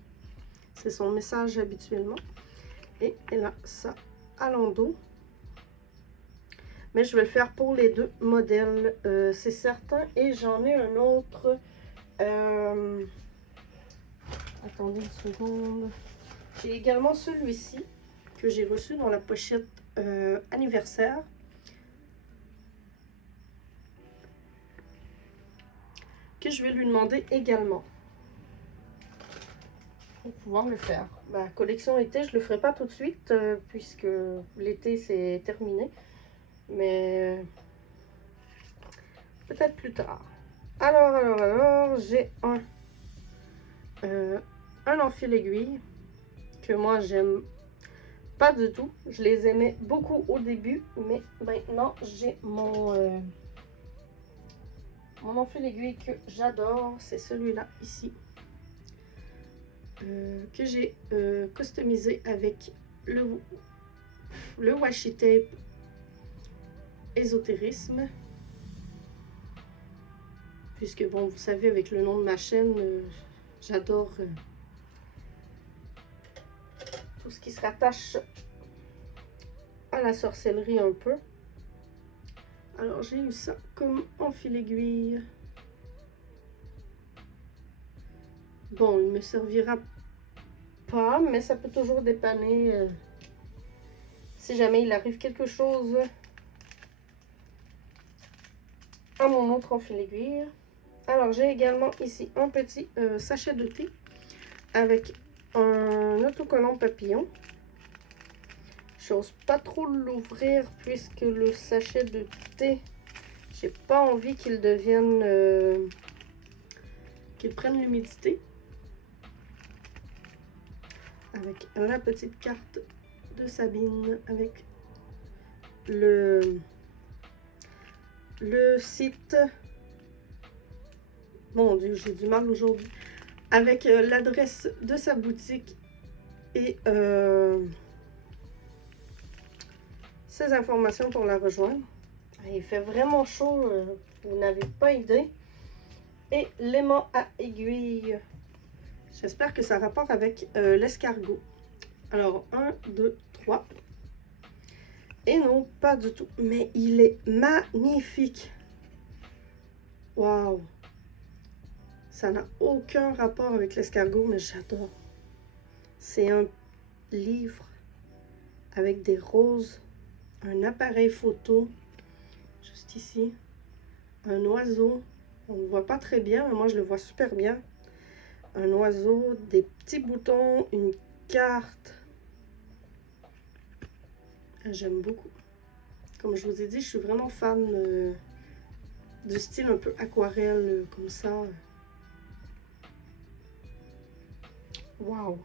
C'est son message habituellement. Et là, ça à l'endos. Mais je vais le faire pour les deux modèles, c'est certain. Et j'en ai un autre Attendez une seconde. J'ai également celui-ci que j'ai reçu dans la pochette anniversaire. Que je vais lui demander également. Pour pouvoir le faire. Ma collection été, je le ferai pas tout de suite puisque l'été c'est terminé. Mais peut-être plus tard. Alors, j'ai un enfil aiguille que moi j'aime pas du tout. Je les aimais beaucoup au début, mais maintenant j'ai mon enfil aiguille que j'adore. C'est celui-là ici. Que j'ai customisé avec le washi tape ésotérisme. Puisque bon, vous savez, avec le nom de ma chaîne, j'adore tout ce qui se rattache à la sorcellerie un peu. Alors j'ai eu ça comme enfil aiguille. Bon, il me servira pas, mais ça peut toujours dépanner si jamais il arrive quelque chose à mon autre enfil aiguille. Alors j'ai également ici un petit sachet de thé avec un autocollant papillon. J'ose pas trop l'ouvrir puisque le sachet de thé, j'ai pas envie qu'il devienne qu'il prenne l'humidité. Avec la petite carte de Sabine avec le site. Mon Dieu, j'ai du mal aujourd'hui. Avec l'adresse de sa boutique et ses informations pour la rejoindre. Il fait vraiment chaud, vous n'avez pas idée. Et l'aimant à aiguille. J'espère que ça rapporte avec l'escargot. Alors, 1, 2, 3. Et non, pas du tout. Mais il est magnifique. Waouh! Ça n'a aucun rapport avec l'escargot, mais j'adore. C'est un livre avec des roses, un appareil photo, juste ici, un oiseau. On ne le voit pas très bien, mais moi je le vois super bien. Un oiseau, des petits boutons, une carte. J'aime beaucoup. Comme je vous ai dit, je suis vraiment fan du style un peu aquarelle, comme ça. Waouh!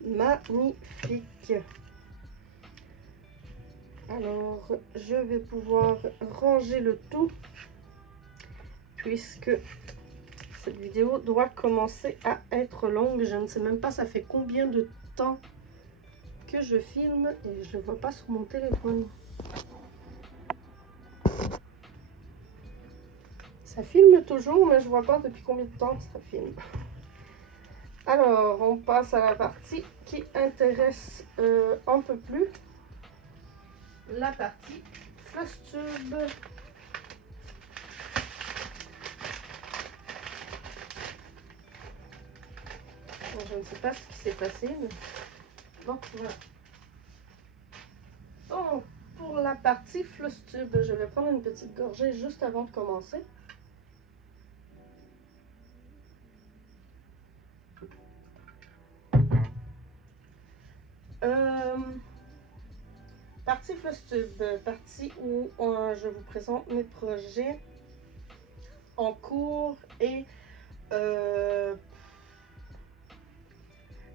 Magnifique! Alors, je vais pouvoir ranger le tout puisque cette vidéo doit commencer à être longue. Je ne sais même pas ça fait combien de temps que je filme et je ne le vois pas sur mon téléphone. Ça filme toujours, mais je ne vois pas depuis combien de temps ça filme. Alors, on passe à la partie qui intéresse un peu plus. La partie floss tube. Bon, je ne sais pas ce qui s'est passé, mais bon, voilà. Donc, pour la partie floss tube, je vais prendre une petite gorgée juste avant de commencer. Partie floss tube, partie où je vous présente mes projets en cours et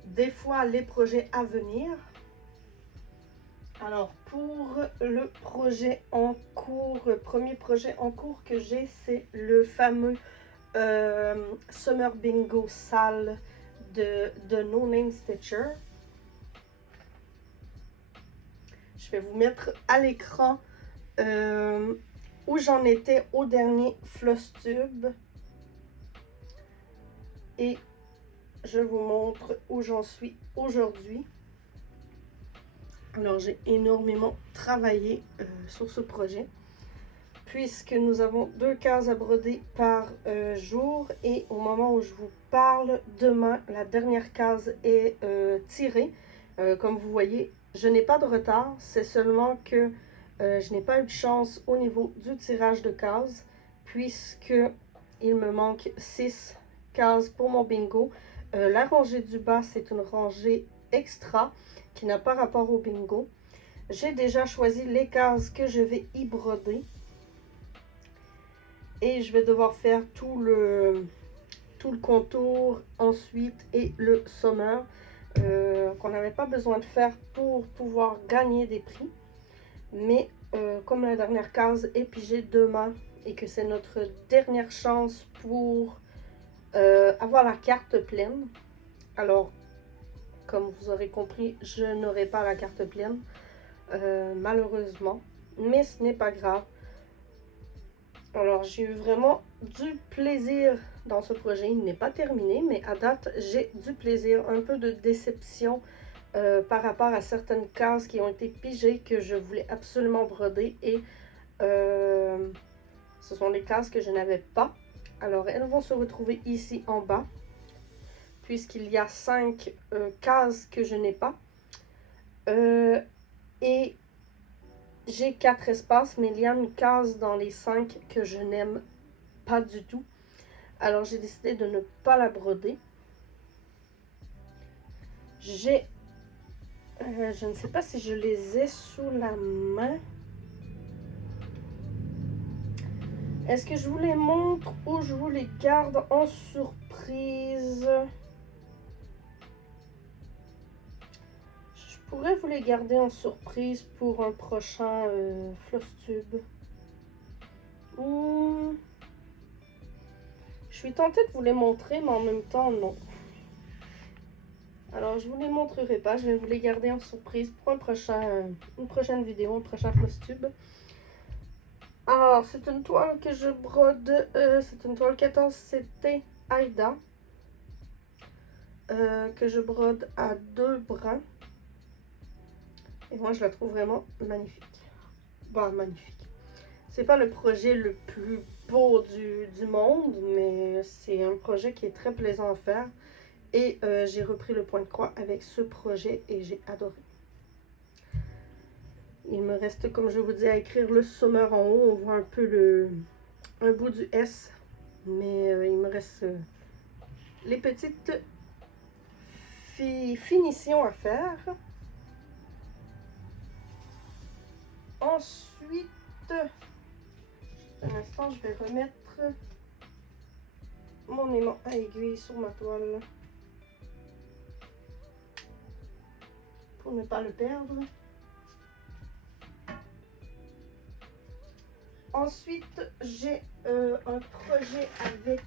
des fois les projets à venir. Alors pour le projet en cours, le premier projet en cours que j'ai, c'est le fameux Summer Bingo Salle de No Name Stitcher. Je vais vous mettre à l'écran où j'en étais au dernier floss tube. Et je vous montre où j'en suis aujourd'hui. Alors j'ai énormément travaillé sur ce projet. puisque nous avons 2 cases à broder par jour. Et au moment où je vous parle, demain, la dernière case est tirée. Comme vous voyez, je n'ai pas de retard, c'est seulement que je n'ai pas eu de chance au niveau du tirage de cases, puisque il me manque 6 cases pour mon bingo. La rangée du bas, c'est une rangée extra qui n'a pas rapport au bingo. J'ai déjà choisi les cases que je vais y broder. Et je vais devoir faire tout le contour ensuite et le sommeur qu'on n'avait pas besoin de faire pour pouvoir gagner des prix. Mais comme la dernière case est pigée demain et que c'est notre dernière chance pour avoir la carte pleine, alors comme vous aurez compris, je n'aurai pas la carte pleine malheureusement, mais ce n'est pas grave. Alors j'ai eu vraiment du plaisir dans ce projet. Il n'est pas terminé, mais à date j'ai du plaisir, un peu de déception par rapport à certaines cases qui ont été pigées que je voulais absolument broder, et ce sont les cases que je n'avais pas. Alors elles vont se retrouver ici en bas, puisqu'il y a 5 cases que je n'ai pas. Et j'ai 4 espaces, mais il y a une case dans les 5 que je n'aime pas du tout. Alors j'ai décidé de ne pas la broder. J'ai... je ne sais pas si je les ai sous la main. Est-ce que je vous les montre ou je vous les garde en surprise? Je pourrais vous les garder en surprise pour un prochain Flosstube. Ou... je suis tentée de vous les montrer, mais en même temps, non. Alors, je ne vous les montrerai pas. Je vais vous les garder en surprise pour une prochaine vidéo, un prochain Flosstube. Alors, c'est une toile que je brode. C'est une toile 14 CT Aida. Que je brode à 2 brins. Et moi, je la trouve vraiment magnifique. Bah, magnifique. C'est pas le projet le plus beau du monde, mais c'est un projet qui est très plaisant à faire. Et j'ai repris le point de croix avec ce projet et j'ai adoré. Il me reste, comme je vous dis, à écrire le sommeur en haut. On voit un peu un bout du S. Mais il me reste les petites finitions à faire. Ensuite, un instant, je vais remettre mon aimant à aiguille sur ma toile pour ne pas le perdre. Ensuite, j'ai un projet avec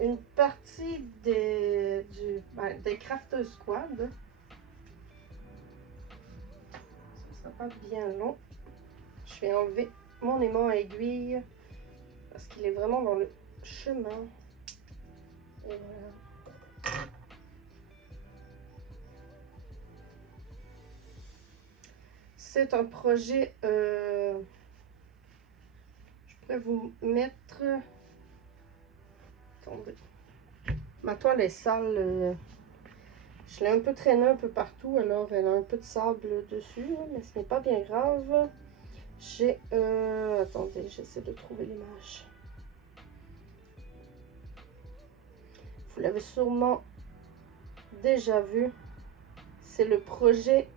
une partie des Crafters Squad. Ça sera pas bien long. Je vais enlever mon aimant à aiguille parce qu'il est vraiment dans le chemin. Et voilà. C'est un projet, je pourrais vous mettre, attendez, ma toile est sale, je l'ai un peu traînée un peu partout, alors elle a un peu de sable dessus, mais ce n'est pas bien grave. J'ai, attendez, j'essaie de trouver l'image. Vous l'avez sûrement déjà vu, c'est le projet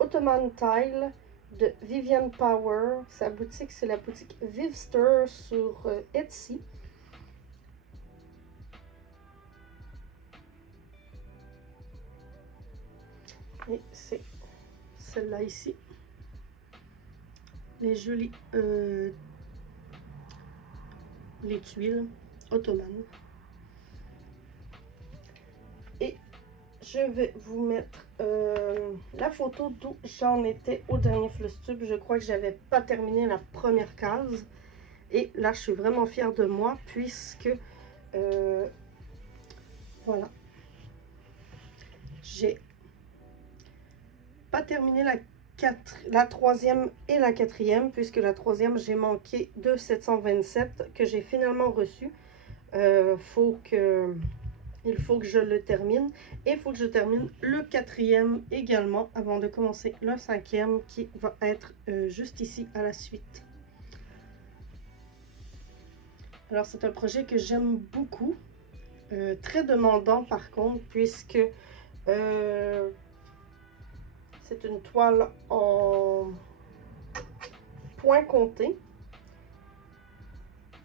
Ottoman Tile de Vivian Power. Sa boutique, c'est la boutique Vivster sur Etsy. Et c'est celle-là ici. Les jolies les tuiles ottomanes. Et je vais vous mettre la photo d'où j'en étais au dernier Flosstube. Je crois que j'avais pas terminé la première case. Et là, je suis vraiment fière de moi puisque voilà. j'ai pas terminé la troisième et la quatrième, puisque la troisième, j'ai manqué de 727 que j'ai finalement reçu. Il faut que je le termine. Et il faut que je termine le quatrième également avant de commencer le cinquième qui va être juste ici à la suite. Alors, c'est un projet que j'aime beaucoup. Très demandant par contre, puisque c'est une toile en point compté.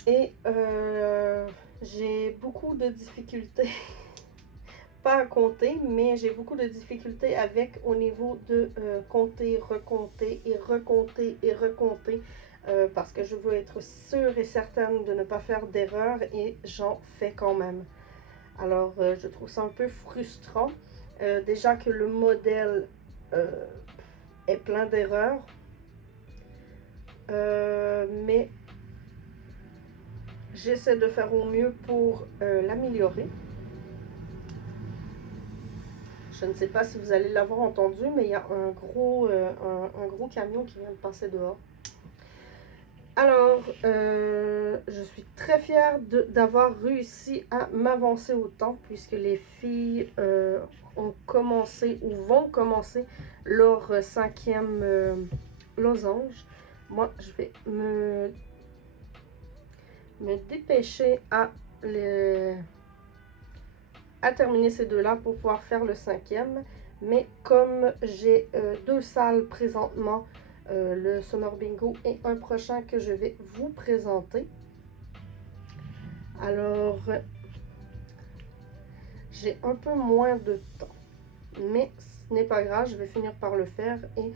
Et j'ai beaucoup de difficultés, pas à compter, mais j'ai beaucoup de difficultés avec au niveau de compter, recompter et recompter et recompter. Parce que je veux être sûre et certaine de ne pas faire d'erreur et j'en fais quand même. Alors, je trouve ça un peu frustrant. Déjà que le modèle est plein d'erreurs. Mais j'essaie de faire au mieux pour l'améliorer. Je ne sais pas si vous allez l'avoir entendu, mais il y a un gros camion qui vient de passer dehors. Alors, je suis très fière d'avoir réussi à m'avancer autant, puisque les filles ont commencé ou vont commencer leur cinquième losange. Moi, je vais me dépêcher à terminer ces deux-là pour pouvoir faire le cinquième. Mais comme j'ai deux salles présentement, le Summer Bingo et un prochain que je vais vous présenter. Alors, j'ai un peu moins de temps. Mais ce n'est pas grave, je vais finir par le faire. Et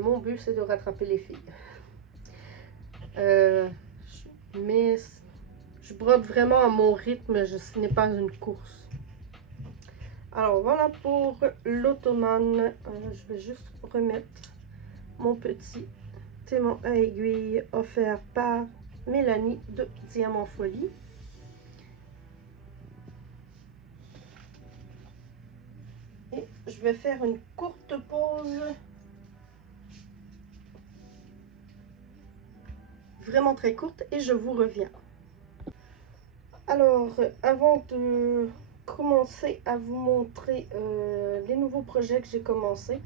mon but, c'est de rattraper les filles. Mais je brode vraiment à mon rythme, ce n'est pas une course. Alors voilà pour l'Ottomane. Je vais juste remettre mon petit aimant à aiguille offert par Mélanie de Diamant Folie. Et je vais faire une courte pause. Vraiment très courte et je vous reviens. Alors, avant de commencer à vous montrer les nouveaux projets que j'ai commencé,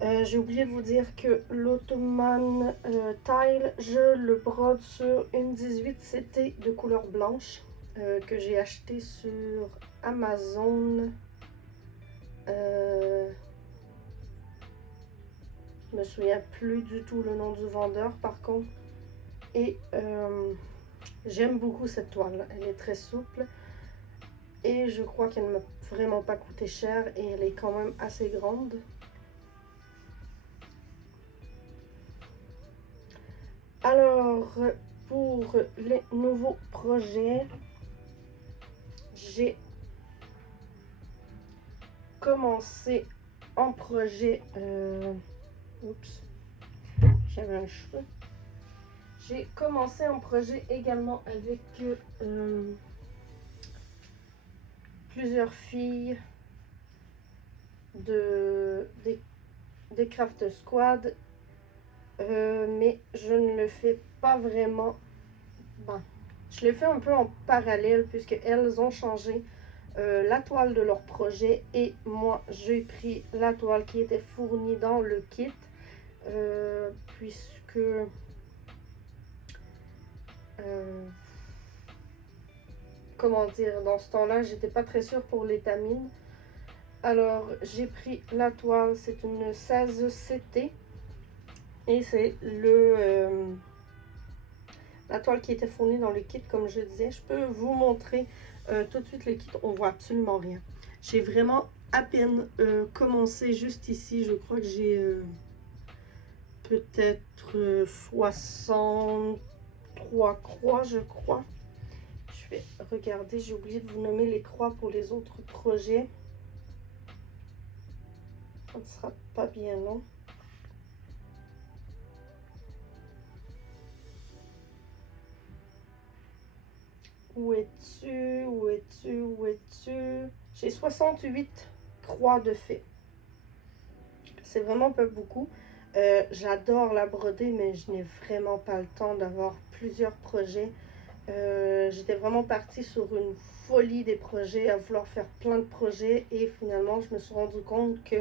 j'ai oublié de vous dire que l'Ottomane Tile, je le brode sur une 18 CT de couleur blanche que j'ai acheté sur Amazon. Je me souviens plus du tout le nom du vendeur par contre. Et j'aime beaucoup cette toile, elle est très souple. Et je crois qu'elle ne m'a vraiment pas coûté cher et elle est quand même assez grande. Alors, pour les nouveaux projets, j'ai commencé en projet... oups, j'avais un cheveu. J'ai commencé en projet également avec plusieurs filles des Craft Squad. Mais je ne le fais pas vraiment. Bon, je le fais un peu en parallèle puisque elles ont changé la toile de leur projet et moi j'ai pris la toile qui était fournie dans le kit puisque comment dire, dans ce temps-là j'étais pas très sûre pour l'étamine. Alors j'ai pris la toile, c'est une 16 CT et c'est la toile qui était fournie dans le kit, comme je disais. Je peux vous montrer tout de suite le kit, on voit absolument rien. J'ai vraiment à peine commencé juste ici. Je crois que j'ai peut-être 63 croix, je crois. Je vais regarder, j'ai oublié de vous nommer les croix pour les autres projets. Ça ne sera pas bien long. Où es-tu? Où es-tu? Où es-tu? J'ai 68 croix de fée. C'est vraiment pas beaucoup. J'adore la broder, mais je n'ai vraiment pas le temps d'avoir plusieurs projets. J'étais vraiment partie sur une folie des projets, à vouloir faire plein de projets, et finalement je me suis rendu compte que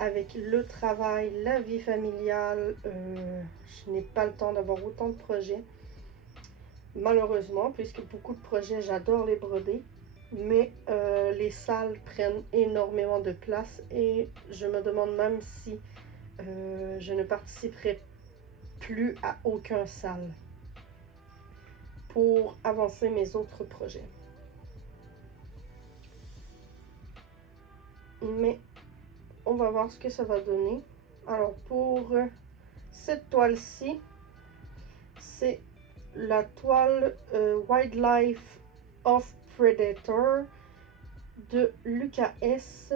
avec le travail, la vie familiale, je n'ai pas le temps d'avoir autant de projets, malheureusement, puisque beaucoup de projets, j'adore les broder, mais les salles prennent énormément de place, et je me demande même si je ne participerai plus à aucun salle pour avancer mes autres projets. Mais on va voir ce que ça va donner. Alors pour cette toile-ci, c'est la toile Wildlife of Predator de Lucas S.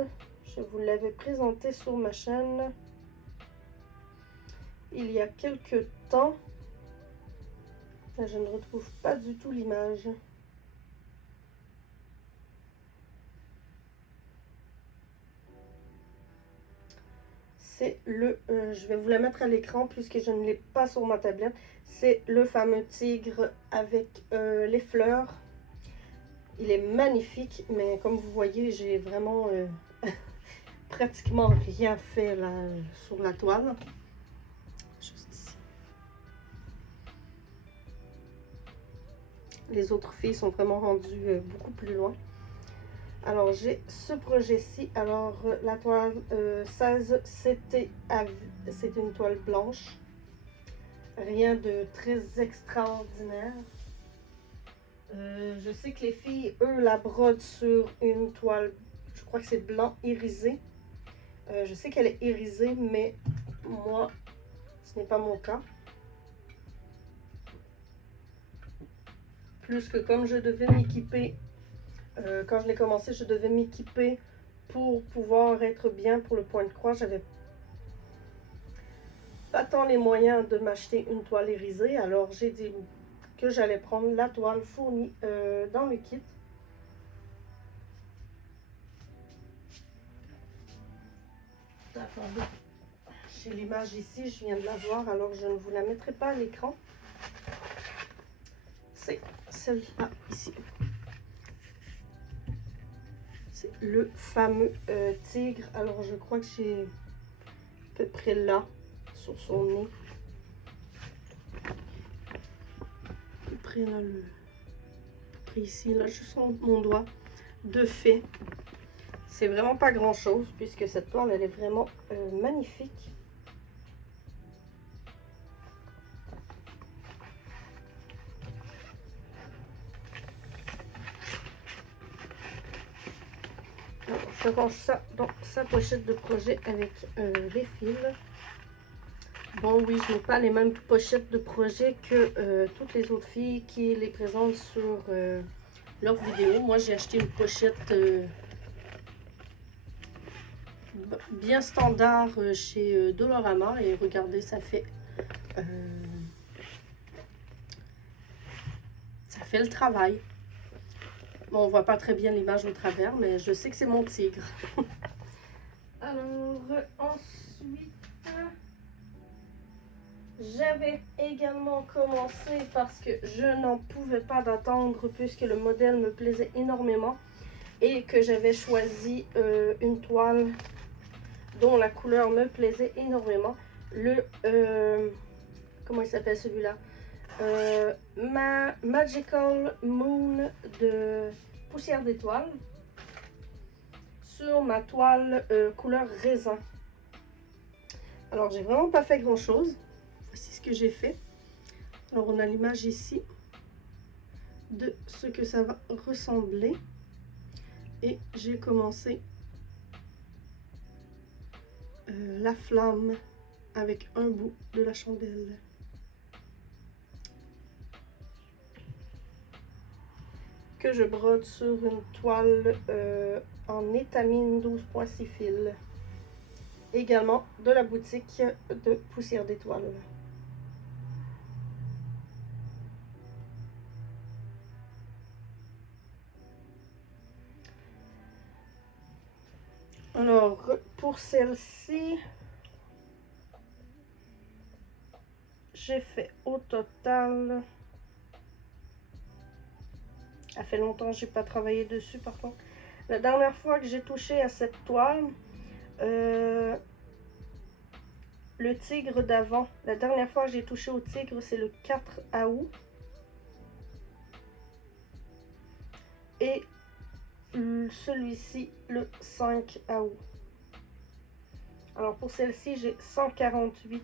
Je vous l'avais présenté sur ma chaîne il y a quelques temps. Je ne retrouve pas du tout l'image. C'est le, je vais vous la mettre à l'écran puisque je ne l'ai pas sur ma tablette. C'est le fameux tigre avec les fleurs. Il est magnifique, mais comme vous voyez, j'ai vraiment pratiquement rien fait là, sur la toile. Juste ici. Les autres filles sont vraiment rendues beaucoup plus loin. Alors, j'ai ce projet-ci. Alors, la toile 16, c'était une toile blanche. Rien de très extraordinaire. Je sais que les filles, eux, la brodent sur une toile, je crois que c'est blanc irisé. Je sais qu'elle est irisée, mais moi, ce n'est pas mon cas. Plus que comme je devais m'équiper, quand je l'ai commencé, je devais m'équiper pour pouvoir être bien pour le point de croix. J'avais pas tant les moyens de m'acheter une toile irisée, alors j'ai dit que j'allais prendre la toile fournie dans le kit. Attendez, j'ai l'image ici, je viens de la voir, alors je ne vous la mettrai pas à l'écran. C'est celle-là ici. C'est le fameux tigre. Alors je crois que j'ai à peu près là, sur son nez. À peu près là, ici, là, juste mon doigt de fait. C'est vraiment pas grand chose puisque cette toile elle est vraiment magnifique. Alors, je range ça dans sa pochette de projet avec les fils. Bon oui, je n'ai pas les mêmes pochettes de projet que toutes les autres filles qui les présentent sur leurs vidéos. Moi j'ai acheté une pochette bien standard chez Dollarama, et regardez, ça fait le travail. Bon, on voit pas très bien l'image au travers, mais je sais que c'est mon tigre. Alors ensuite, j'avais également commencé parce que je n'en pouvais pas d'attendre puisque le modèle me plaisait énormément et que j'avais choisi une toile dont la couleur me plaisait énormément. Le comment il s'appelle celui-là, Magical Moon de Poussière d'étoiles sur ma toile couleur raisin. Alors j'ai vraiment pas fait grand chose. Voici ce que j'ai fait. Alors on a l'image ici de ce que ça va ressembler, et j'ai commencé la flamme avec un bout de la chandelle. Que je brode sur une toile en étamine 12.6 fils. Également de la boutique de Poussière d'étoiles. Alors, pour celle-ci, j'ai fait au total... Ça fait longtemps que j'ai pas travaillé dessus par contre. La dernière fois que j'ai touché à cette toile, le tigre d'avant, la dernière fois que j'ai touché au tigre, c'est le 4 août. Et celui-ci, le 5 août. Alors pour celle-ci, j'ai 148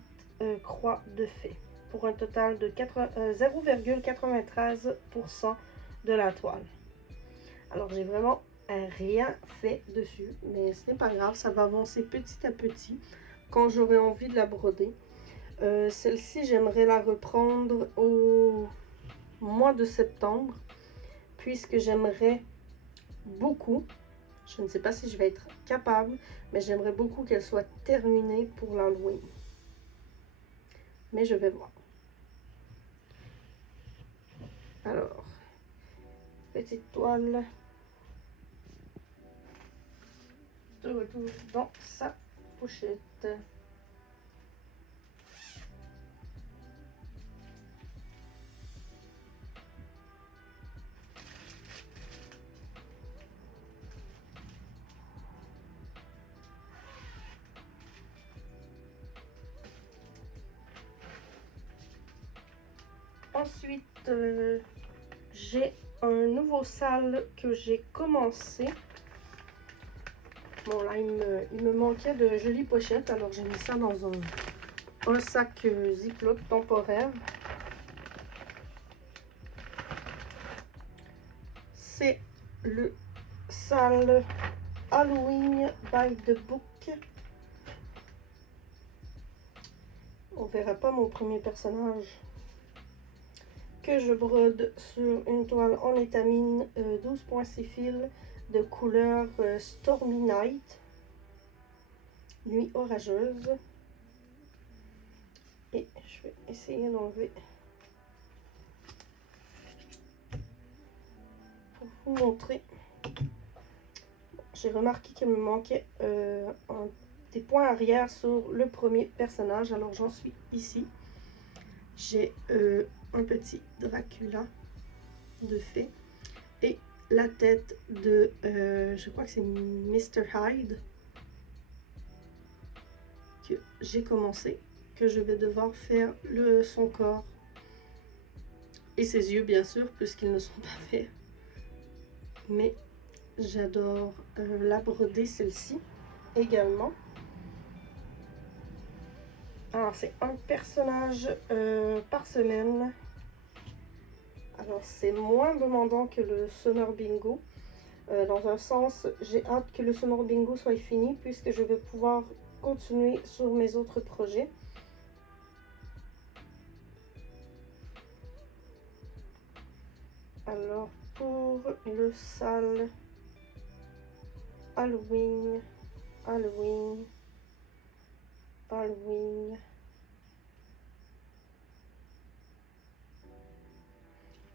croix de fée pour un total de 0,93% de la toile. Alors j'ai vraiment rien fait dessus, mais ce n'est pas grave, ça va avancer petit à petit quand j'aurai envie de la broder. Celle-ci, j'aimerais la reprendre au mois de septembre, puisque j'aimerais beaucoup, je ne sais pas si je vais être capable, mais j'aimerais beaucoup qu'elle soit terminée pour l'Halloween. Mais je vais voir. Alors, petite toile de retour dans sa pochette. Ensuite, j'ai un nouveau sale que j'ai commencé. Bon, là, il me manquait de jolies pochettes, alors j'ai mis ça dans un sac Ziploc temporaire. C'est le sale Halloween by the Book. On verra pas mon premier personnage que je brode sur une toile en étamine 12.6 fils de couleur Stormy Night, nuit orageuse. Et je vais essayer d'enlever pour vous montrer. J'ai remarqué qu'il me manquait des points arrière sur le premier personnage, alors j'en suis ici. J'ai un petit Dracula de fée et la tête de, je crois que c'est Mr. Hyde, que j'ai commencé, que je vais devoir faire son corps et ses yeux bien sûr, puisqu'ils ne sont pas faits. Mais j'adore la broder, celle-ci également. Alors c'est un personnage par semaine. Alors c'est moins demandant que le Summer Bingo. Dans un sens, j'ai hâte que le Summer Bingo soit fini, puisque je vais pouvoir continuer sur mes autres projets. Alors pour le sale Halloween, Halloween, Halloween.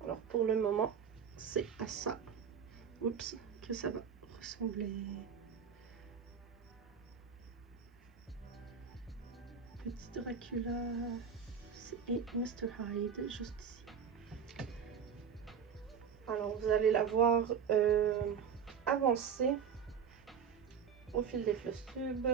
Alors pour le moment, c'est à ça. Oups, que ça va ressembler. Petit Dracula et Mr. Hyde juste ici. Alors vous allez la voir avancer au fil des floss tubes.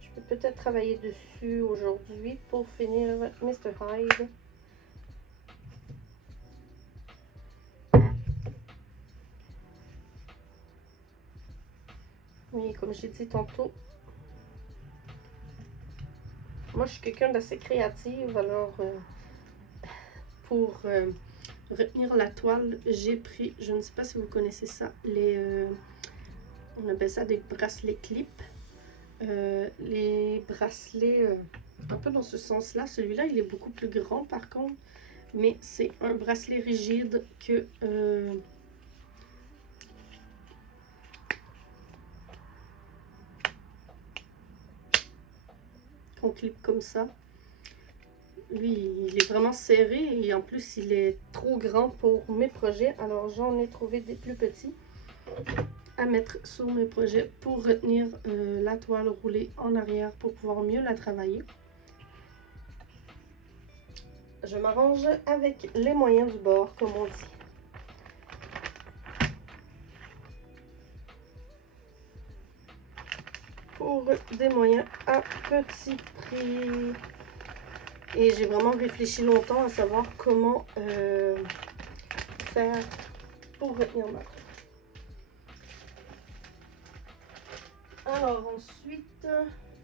Je peux peut-être travailler dessus aujourd'hui pour finir Mr. Hyde. Oui, comme j'ai dit tantôt, moi je suis quelqu'un d'assez créative, alors pour retenir la toile, j'ai pris, je ne sais pas si vous connaissez ça, on appelle ça des bracelets clips. Les bracelets un peu dans ce sens-là. Celui-là, il est beaucoup plus grand par contre, mais c'est un bracelet rigide que qu'on clip comme ça. lui, il est vraiment serré et en plus, il est trop grand pour mes projets. Alors, j'en ai trouvé des plus petits à mettre sur mes projets pour retenir la toile roulée en arrière pour pouvoir mieux la travailler. Je m'arrange avec les moyens du bord, comme on dit. Pour des moyens à petit prix. Et j'ai vraiment réfléchi longtemps à savoir comment faire pour retenir ma toile. Alors ensuite,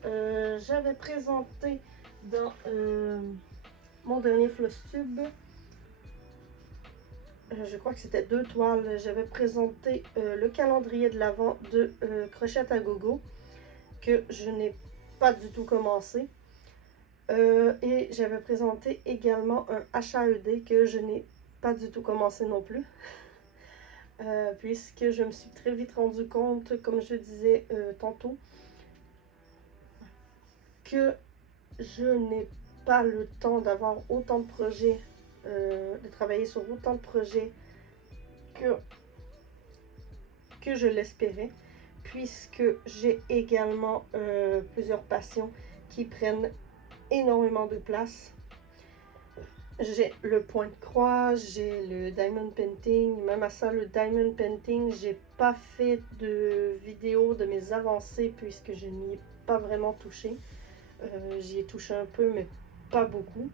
j'avais présenté dans mon dernier Flosstube, je crois que c'était 2 toiles, j'avais présenté le calendrier de l'Avent de Crochette à Gogo, que je n'ai pas du tout commencé. Et j'avais présenté également un HAED que je n'ai pas du tout commencé non plus. Puisque je me suis très vite rendu compte, comme je disais tantôt, que je n'ai pas le temps d'avoir autant de projets, de travailler sur autant de projets que je l'espérais, puisque j'ai également plusieurs passions qui prennent énormément de place. J'ai le point de croix, j'ai le diamond painting, même à ça, le diamond painting, j'ai pas fait de vidéo de mes avancées puisque je n'y ai pas vraiment touché. J'y ai touché un peu, mais pas beaucoup.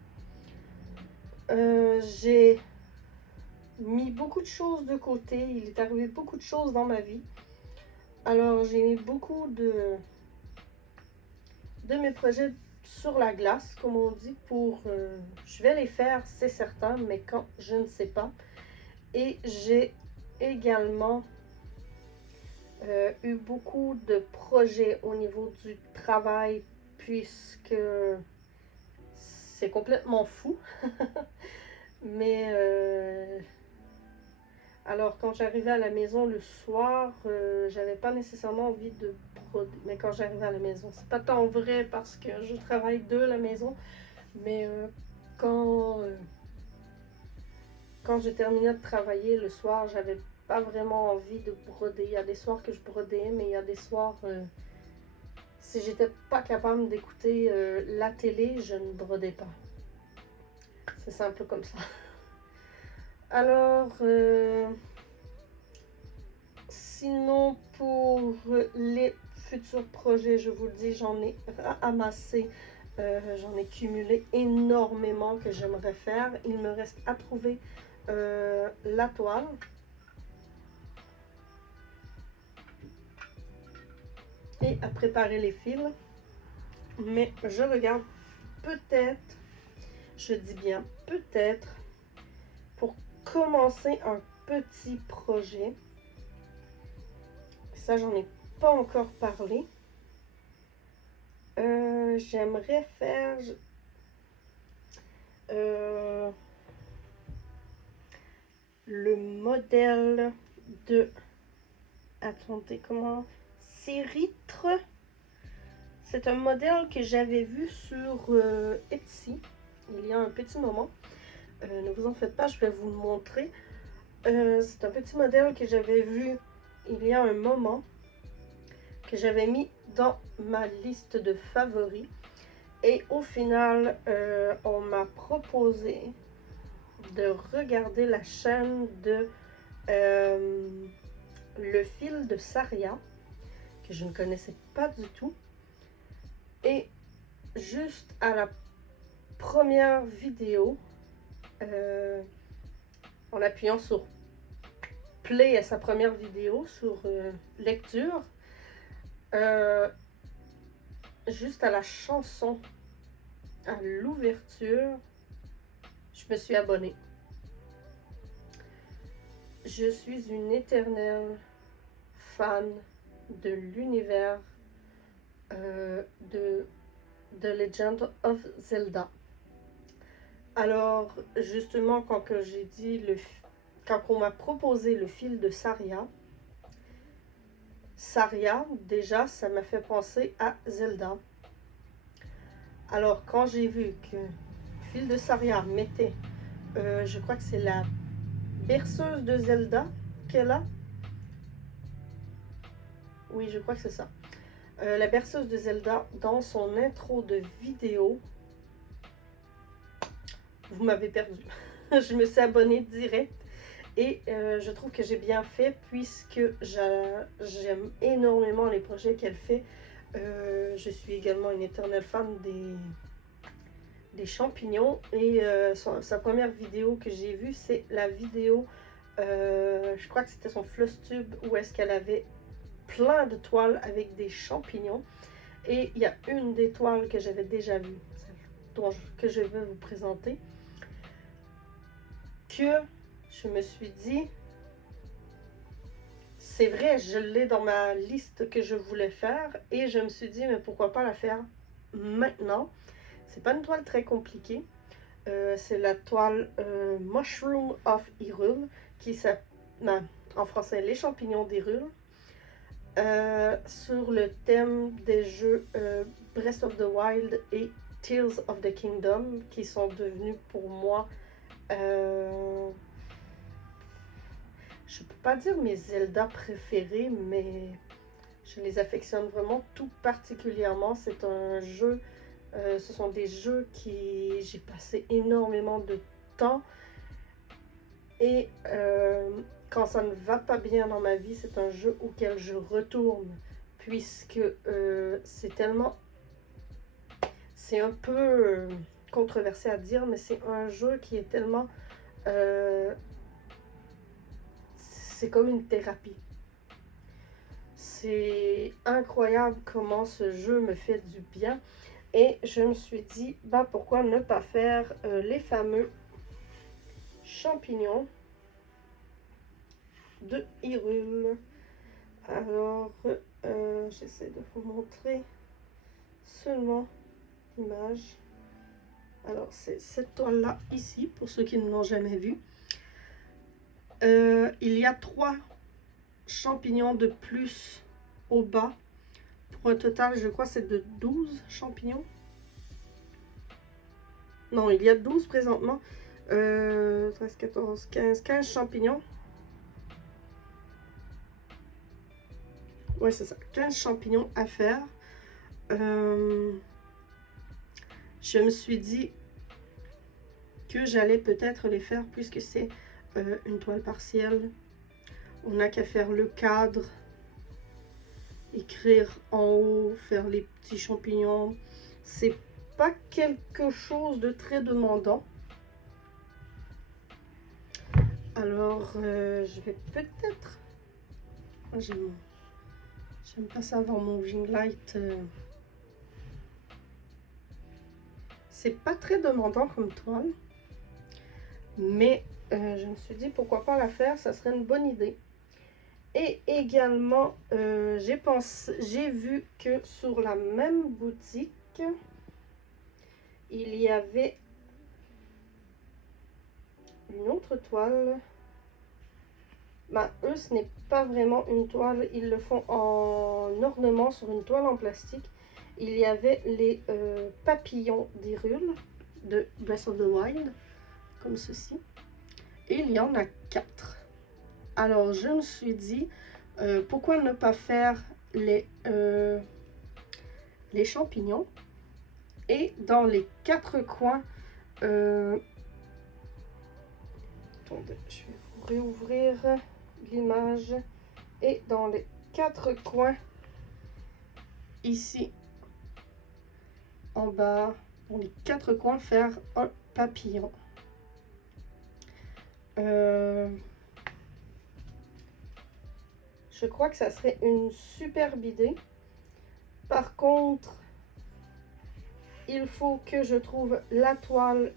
J'ai mis beaucoup de choses de côté, il est arrivé beaucoup de choses dans ma vie. Alors j'ai mis beaucoup de mes projets sur la glace, comme on dit, pour... je vais les faire, c'est certain, mais quand, je ne sais pas. Et j'ai également eu beaucoup de projets au niveau du travail, puisque c'est complètement fou. Mais alors quand j'arrivais à la maison le soir, j'avais pas nécessairement envie de broder. Mais quand j'arrivais à la maison, c'est pas tant vrai parce que je travaille de la maison. Mais quand je terminais de travailler le soir, j'avais pas vraiment envie de broder. Il y a des soirs que je brodais, mais il y a des soirs, si j'étais pas capable d'écouter la télé, je ne brodais pas. C'est simple comme ça. Alors, sinon pour les futurs projets, je vous le dis, j'en ai amassé, j'en ai cumulé énormément que j'aimerais faire. Il me reste à trouver la toile. Et à préparer les fils. Mais je regarde peut-être, je dis bien peut-être, pour commencer un petit projet. Ça, j'en ai pas encore parlé. J'aimerais faire le modèle de... Attendez, comment... Céritre. C'est un modèle que j'avais vu sur Etsy il y a un petit moment. Ne vous en faites pas, je vais vous le montrer. C'est un petit modèle que j'avais vu il y a un moment, que j'avais mis dans ma liste de favoris. Et au final, on m'a proposé de regarder la chaîne de Le Fil de Saria, que je ne connaissais pas du tout. Et juste à la première vidéo, en appuyant sur play à sa première vidéo, sur lecture, juste à la chanson, à l'ouverture, je me suis abonnée. Je suis une éternelle fan de l'univers de The Legend of Zelda. Alors, justement, quand j'ai dit quand on m'a proposé le fil de Saria, déjà, ça m'a fait penser à Zelda. Alors, quand j'ai vu que fil de Saria mettait, je crois que c'est la berceuse de Zelda qu'elle a. Oui, je crois que c'est ça. La berceuse de Zelda dans son intro de vidéo. Vous m'avez perdu. Je me suis abonnée direct et je trouve que j'ai bien fait puisque j'aime énormément les projets qu'elle fait. Je suis également une éternelle fan des champignons et sa première vidéo que j'ai vue, c'est la vidéo, je crois que c'était son Flosstube où est-ce qu'elle avait plein de toiles avec des champignons. Et il y a une des toiles que j'avais déjà vue, que je vais vous présenter, que je me suis dit, c'est vrai, je l'ai dans ma liste que je voulais faire et je me suis dit, mais pourquoi pas la faire maintenant. C'est pas une toile très compliquée. C'est la toile Mushroom of Hyrule, qui s'appelle, en français, les champignons d'Hyrule, sur le thème des jeux Breath of the Wild et Tears of the Kingdom, qui sont devenus pour moi, je peux pas dire mes Zelda préférés, mais je les affectionne vraiment tout particulièrement. C'est un jeu, ce sont des jeux qui j'ai passé énormément de temps et quand ça ne va pas bien dans ma vie, c'est un jeu auquel je retourne puisque c'est tellement, c'est un peu controversé à dire, mais c'est un jeu qui est tellement, c'est comme une thérapie. C'est incroyable comment ce jeu me fait du bien. Et je me suis dit, bah pourquoi ne pas faire les fameux champignons de Hyrule. Alors, j'essaie de vous montrer seulement l'image. Alors, c'est cette toile-là ici, pour ceux qui ne l'ont jamais vue. Il y a 3 champignons de plus au bas. Pour un total, je crois, c'est de 12 champignons. Non, il y a 12 présentement. 13, 14, 15 champignons. Ouais, c'est ça. 15 champignons à faire. Je me suis dit que j'allais peut-être les faire puisque c'est une toile partielle. On n'a qu'à faire le cadre, écrire en haut, faire les petits champignons. C'est pas quelque chose de très demandant. Alors, je vais peut-être... J'aime pas ça avoir mon ring light. C'est pas très demandant comme toile. Mais je me suis dit pourquoi pas la faire, ça serait une bonne idée. Et également, j'ai vu que sur la même boutique, il y avait une autre toile. Ben, eux, ce n'est pas vraiment une toile, ils le font en ornement sur une toile en plastique. Il y avait les papillons d'Hyrule de Breath of the Wild, comme ceci. Et il y en a 4. Alors, je me suis dit, pourquoi ne pas faire les champignons et dans les 4 coins, attendez, je vais vous réouvrir l'image, et dans les 4 coins, ici, en bas, dans les 4 coins, faire un papillon. Je crois que ça serait une superbe idée. Par contre, il faut que je trouve la toile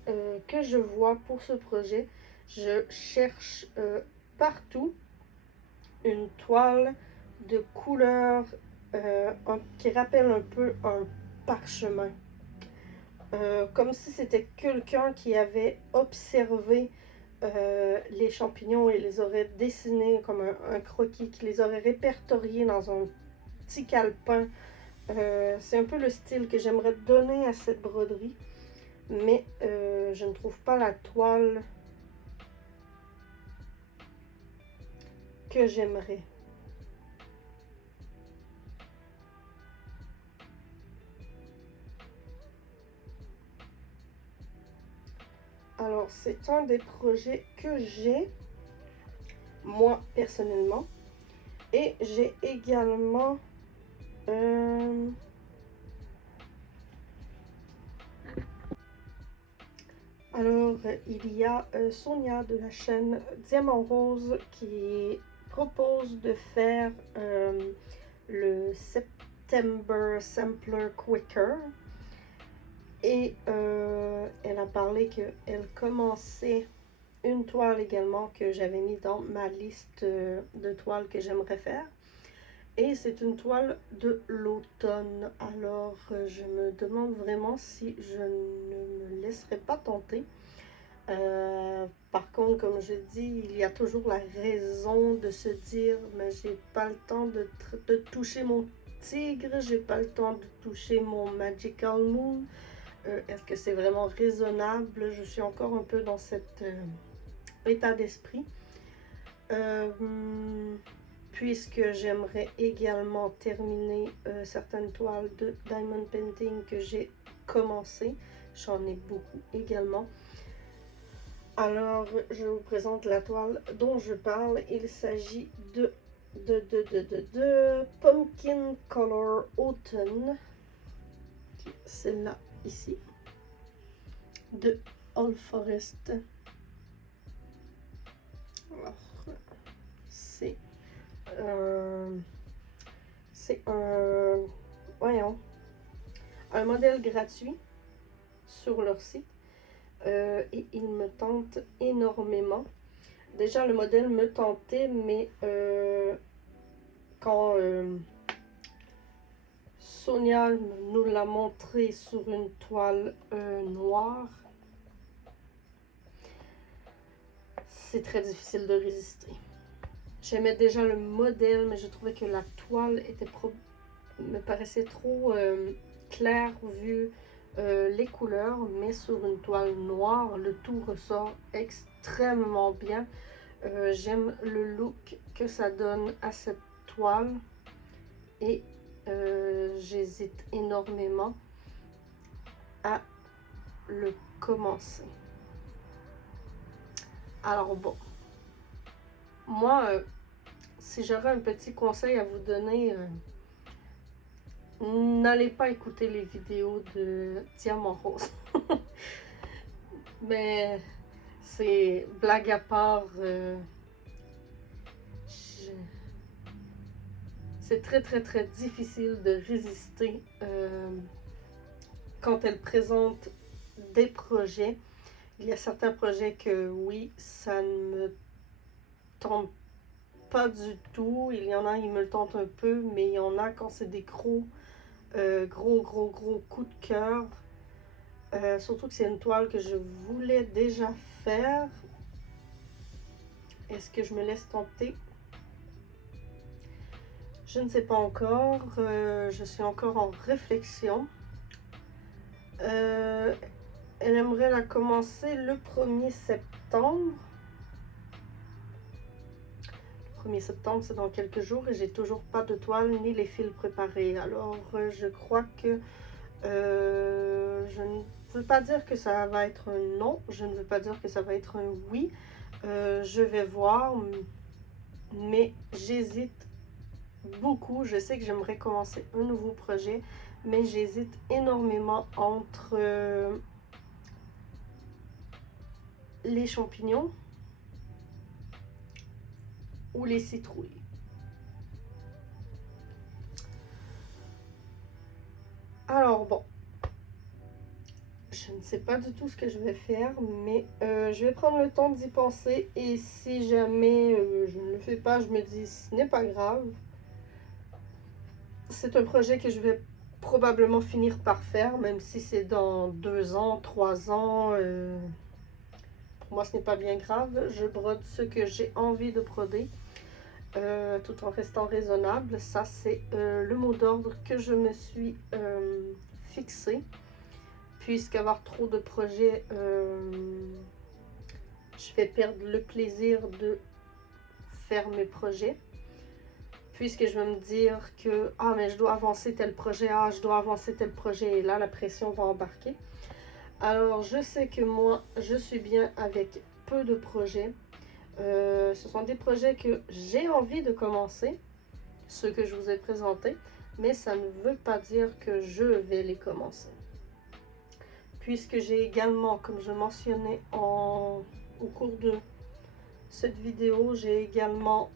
que je vois pour ce projet. Je cherche partout une toile de couleur qui rappelle un peu un parchemin. Comme si c'était quelqu'un qui avait observé les champignons et les aurait dessinés comme un croquis, qui les aurait répertoriés dans un petit calepin. C'est un peu le style que j'aimerais donner à cette broderie. mais je ne trouve pas la toile que j'aimerais. Alors, c'est un des projets que j'ai, moi, personnellement. Et j'ai également... Alors, il y a Sonia de la chaîne Diamant Rose qui propose de faire le September Sampler Quicker. Et elle a parlé qu'elle commençait une toile également que j'avais mis dans ma liste de toiles que j'aimerais faire. Et c'est une toile de l'automne. Alors, je me demande vraiment si je ne me laisserai pas tenter. Par contre, comme je dis, il y a toujours la raison de se dire, mais j'ai pas le temps de toucher mon tigre, j'ai pas le temps de toucher mon Magical Moon. Est-ce que c'est vraiment raisonnable? Je suis encore un peu dans cet état d'esprit. Puisque j'aimerais également terminer certaines toiles de Diamond Painting que j'ai commencé. J'en ai beaucoup également. Alors, je vous présente la toile dont je parle. Il s'agit de Pumpkin Color Autumn. Celle-là, ici. De All Forest. Alors, c'est voyons, un modèle gratuit sur leur site. Et il me tente énormément. Déjà, le modèle me tentait, mais quand Sonia nous l'a montré sur une toile noire, c'est très difficile de résister. J'aimais déjà le modèle, mais je trouvais que la toile me paraissait trop claire vu les couleurs, mais sur une toile noire, le tout ressort extrêmement bien. J'aime le look que ça donne à cette toile et j'hésite énormément à le commencer. Alors bon, moi, si j'aurais un petit conseil à vous donner, n'allez pas écouter les vidéos de Diamant Rose. Mais c'est blague à part. C'est très difficile de résister quand elle présente des projets. Il y a certains projets que oui, ça ne me tente pas du tout. Il y en a, ils me le tentent un peu, mais il y en a quand c'est des gros coups de cœur. Surtout que c'est une toile que je voulais déjà faire. Est-ce que je me laisse tenter? Je ne sais pas encore. Je suis encore en réflexion. Elle aimerait la commencer le 1er septembre. Le 1er septembre, c'est dans quelques jours et j'ai toujours pas de toile ni les fils préparés. Alors, je crois que je ne veux pas dire que ça va être un non. Je ne veux pas dire que ça va être un oui. Je vais voir, mais j'hésite beaucoup. Je sais que j'aimerais commencer un nouveau projet, mais j'hésite énormément entre les champignons ou les citrouilles. Alors bon, je ne sais pas du tout ce que je vais faire, mais je vais prendre le temps d'y penser et si jamais je ne le fais pas, je me dis ce n'est pas grave. C'est un projet que je vais probablement finir par faire, même si c'est dans 2 ans, 3 ans. Pour moi, ce n'est pas bien grave. Je brode ce que j'ai envie de broder, tout en restant raisonnable. Ça, c'est le mot d'ordre que je me suis fixé. puisqu'avoir trop de projets, je vais perdre le plaisir de faire mes projets. Puisque je vais me dire que, ah, mais je dois avancer tel projet, ah, je dois avancer tel projet, et là, la pression va embarquer. Alors, je sais que moi, je suis bien avec peu de projets. Ce sont des projets que j'ai envie de commencer, ceux que je vous ai présentés, mais ça ne veut pas dire que je vais les commencer. Puisque j'ai également, comme je mentionnais au cours de cette vidéo, j'ai également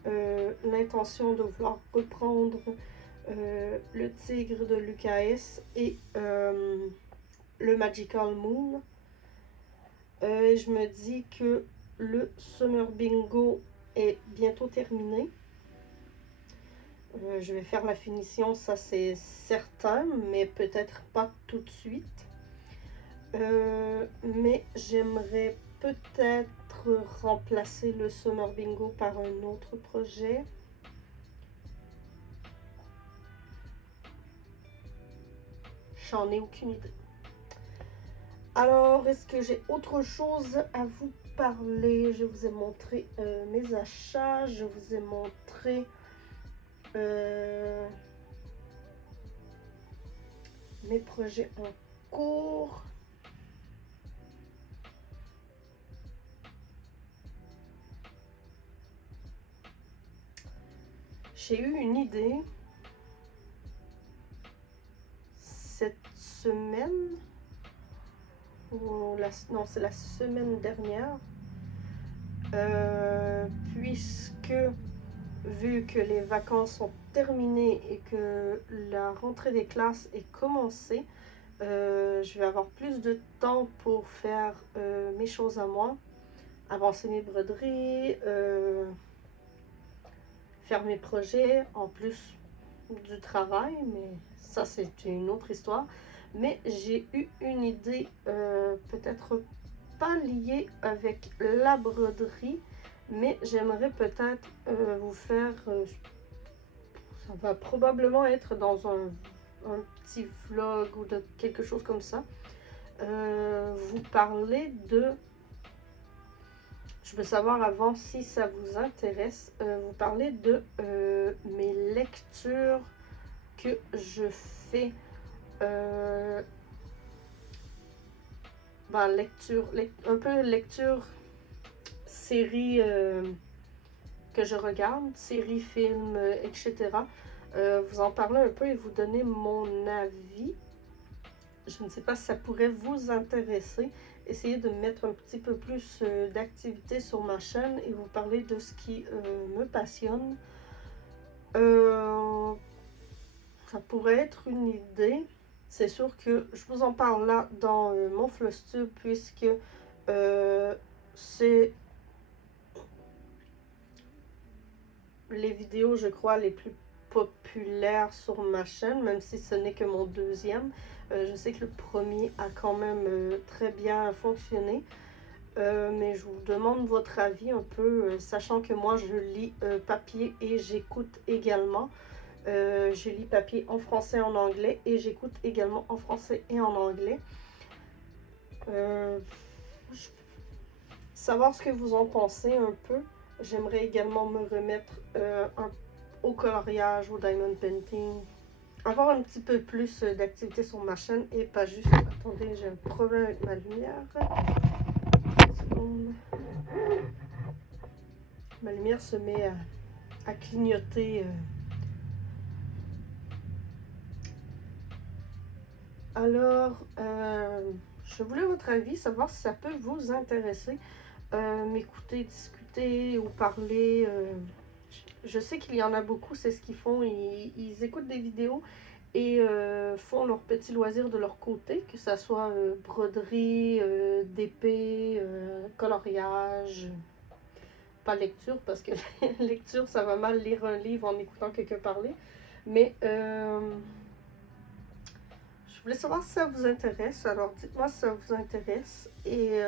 l'intention de vouloir reprendre le Tigre de Lucas et le Magical Moon. Et je me dis que le Summer Bingo est bientôt terminé. Je vais faire la finition, ça c'est certain, mais peut-être pas tout de suite. Mais j'aimerais peut-être remplacer le Summer Bingo par un autre projet. J'en ai aucune idée. Alors, est-ce que j'ai autre chose à vous parler? Je vous ai montré mes achats, je vous ai montré mes projets en cours. J'ai eu une idée cette semaine, non, c'est la semaine dernière, puisque vu que les vacances sont terminées et que la rentrée des classes est commencée, je vais avoir plus de temps pour faire mes choses à moi, avancer mes broderies, faire mes projets, en plus du travail, mais ça c'est une autre histoire. Mais j'ai eu une idée, peut-être pas liée avec la broderie, mais j'aimerais peut-être vous faire, ça va probablement être dans un petit vlog ou de quelque chose comme ça, vous parler de, je veux savoir avant si ça vous intéresse, vous parler de mes lectures que je fais, un peu lecture, série que je regarde, séries, films, etc. Vous en parler un peu et vous donner mon avis. Je ne sais pas si ça pourrait vous intéresser. Essayer de mettre un petit peu plus d'activité sur ma chaîne et vous parler de ce qui me passionne. Ça pourrait être une idée. C'est sûr que je vous en parle là dans mon Flostube puisque c'est les vidéos, je crois, les plus populaires sur ma chaîne, même si ce n'est que mon deuxième. Je sais que le premier a quand même très bien fonctionné. Mais je vous demande votre avis un peu, sachant que moi je lis papier et j'écoute également. Je lis papier en français et en anglais et j'écoute également en français et en anglais. Savoir ce que vous en pensez un peu. J'aimerais également me remettre au coloriage, au diamond painting. Avoir un petit peu plus d'activité sur ma chaîne et pas juste... Attendez, j'ai un problème avec ma lumière. Une seconde. Ma lumière se met à clignoter. Alors, je voulais votre avis, savoir si ça peut vous intéresser. M'écouter, discuter ou parler. Je sais qu'il y en a beaucoup, c'est ce qu'ils font. Ils écoutent des vidéos et font leurs petits loisirs de leur côté, que ce soit broderie, d'épée, coloriage. Pas lecture, parce que lecture, ça va mal lire un livre en écoutant quelqu'un parler. Mais je voulais savoir si ça vous intéresse. Alors, dites-moi si ça vous intéresse. Et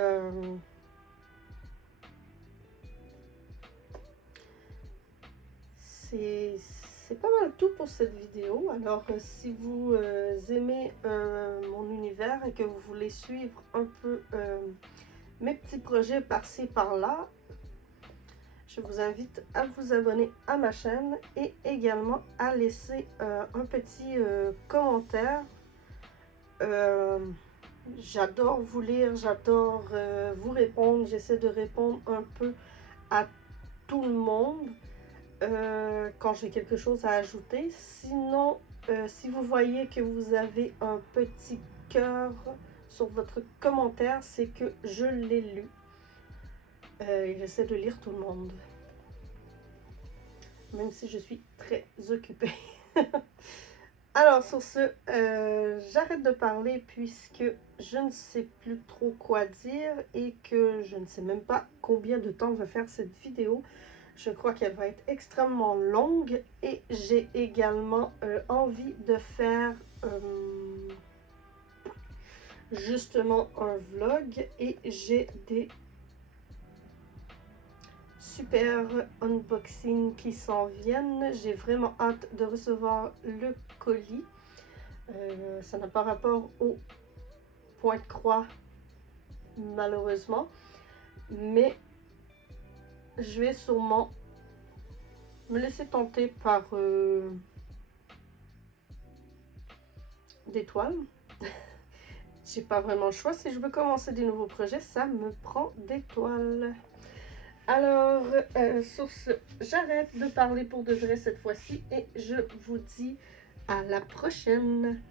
c'est pas mal tout pour cette vidéo. Alors, si vous aimez mon univers et que vous voulez suivre un peu mes petits projets par-ci par-là, je vous invite à vous abonner à ma chaîne et également à laisser un petit commentaire. J'adore vous lire, j'adore vous répondre. J'essaie de répondre un peu à tout le monde quand j'ai quelque chose à ajouter. Sinon, si vous voyez que vous avez un petit cœur sur votre commentaire, c'est que je l'ai lu. J'essaie de lire tout le monde, même si je suis très occupée. Alors sur ce, j'arrête de parler puisque je ne sais plus trop quoi dire et que je ne sais même pas combien de temps va faire cette vidéo. Je crois qu'elle va être extrêmement longue et j'ai également envie de faire justement un vlog et j'ai des super unboxing qui s'en viennent. J'ai vraiment hâte de recevoir le colis. Ça n'a pas rapport au point de croix malheureusement, mais je vais sûrement me laisser tenter par des toiles. J'ai pas vraiment le choix. Si je veux commencer des nouveaux projets, ça me prend des toiles. Alors, sur ce, j'arrête de parler pour de vrai cette fois-ci et je vous dis à la prochaine.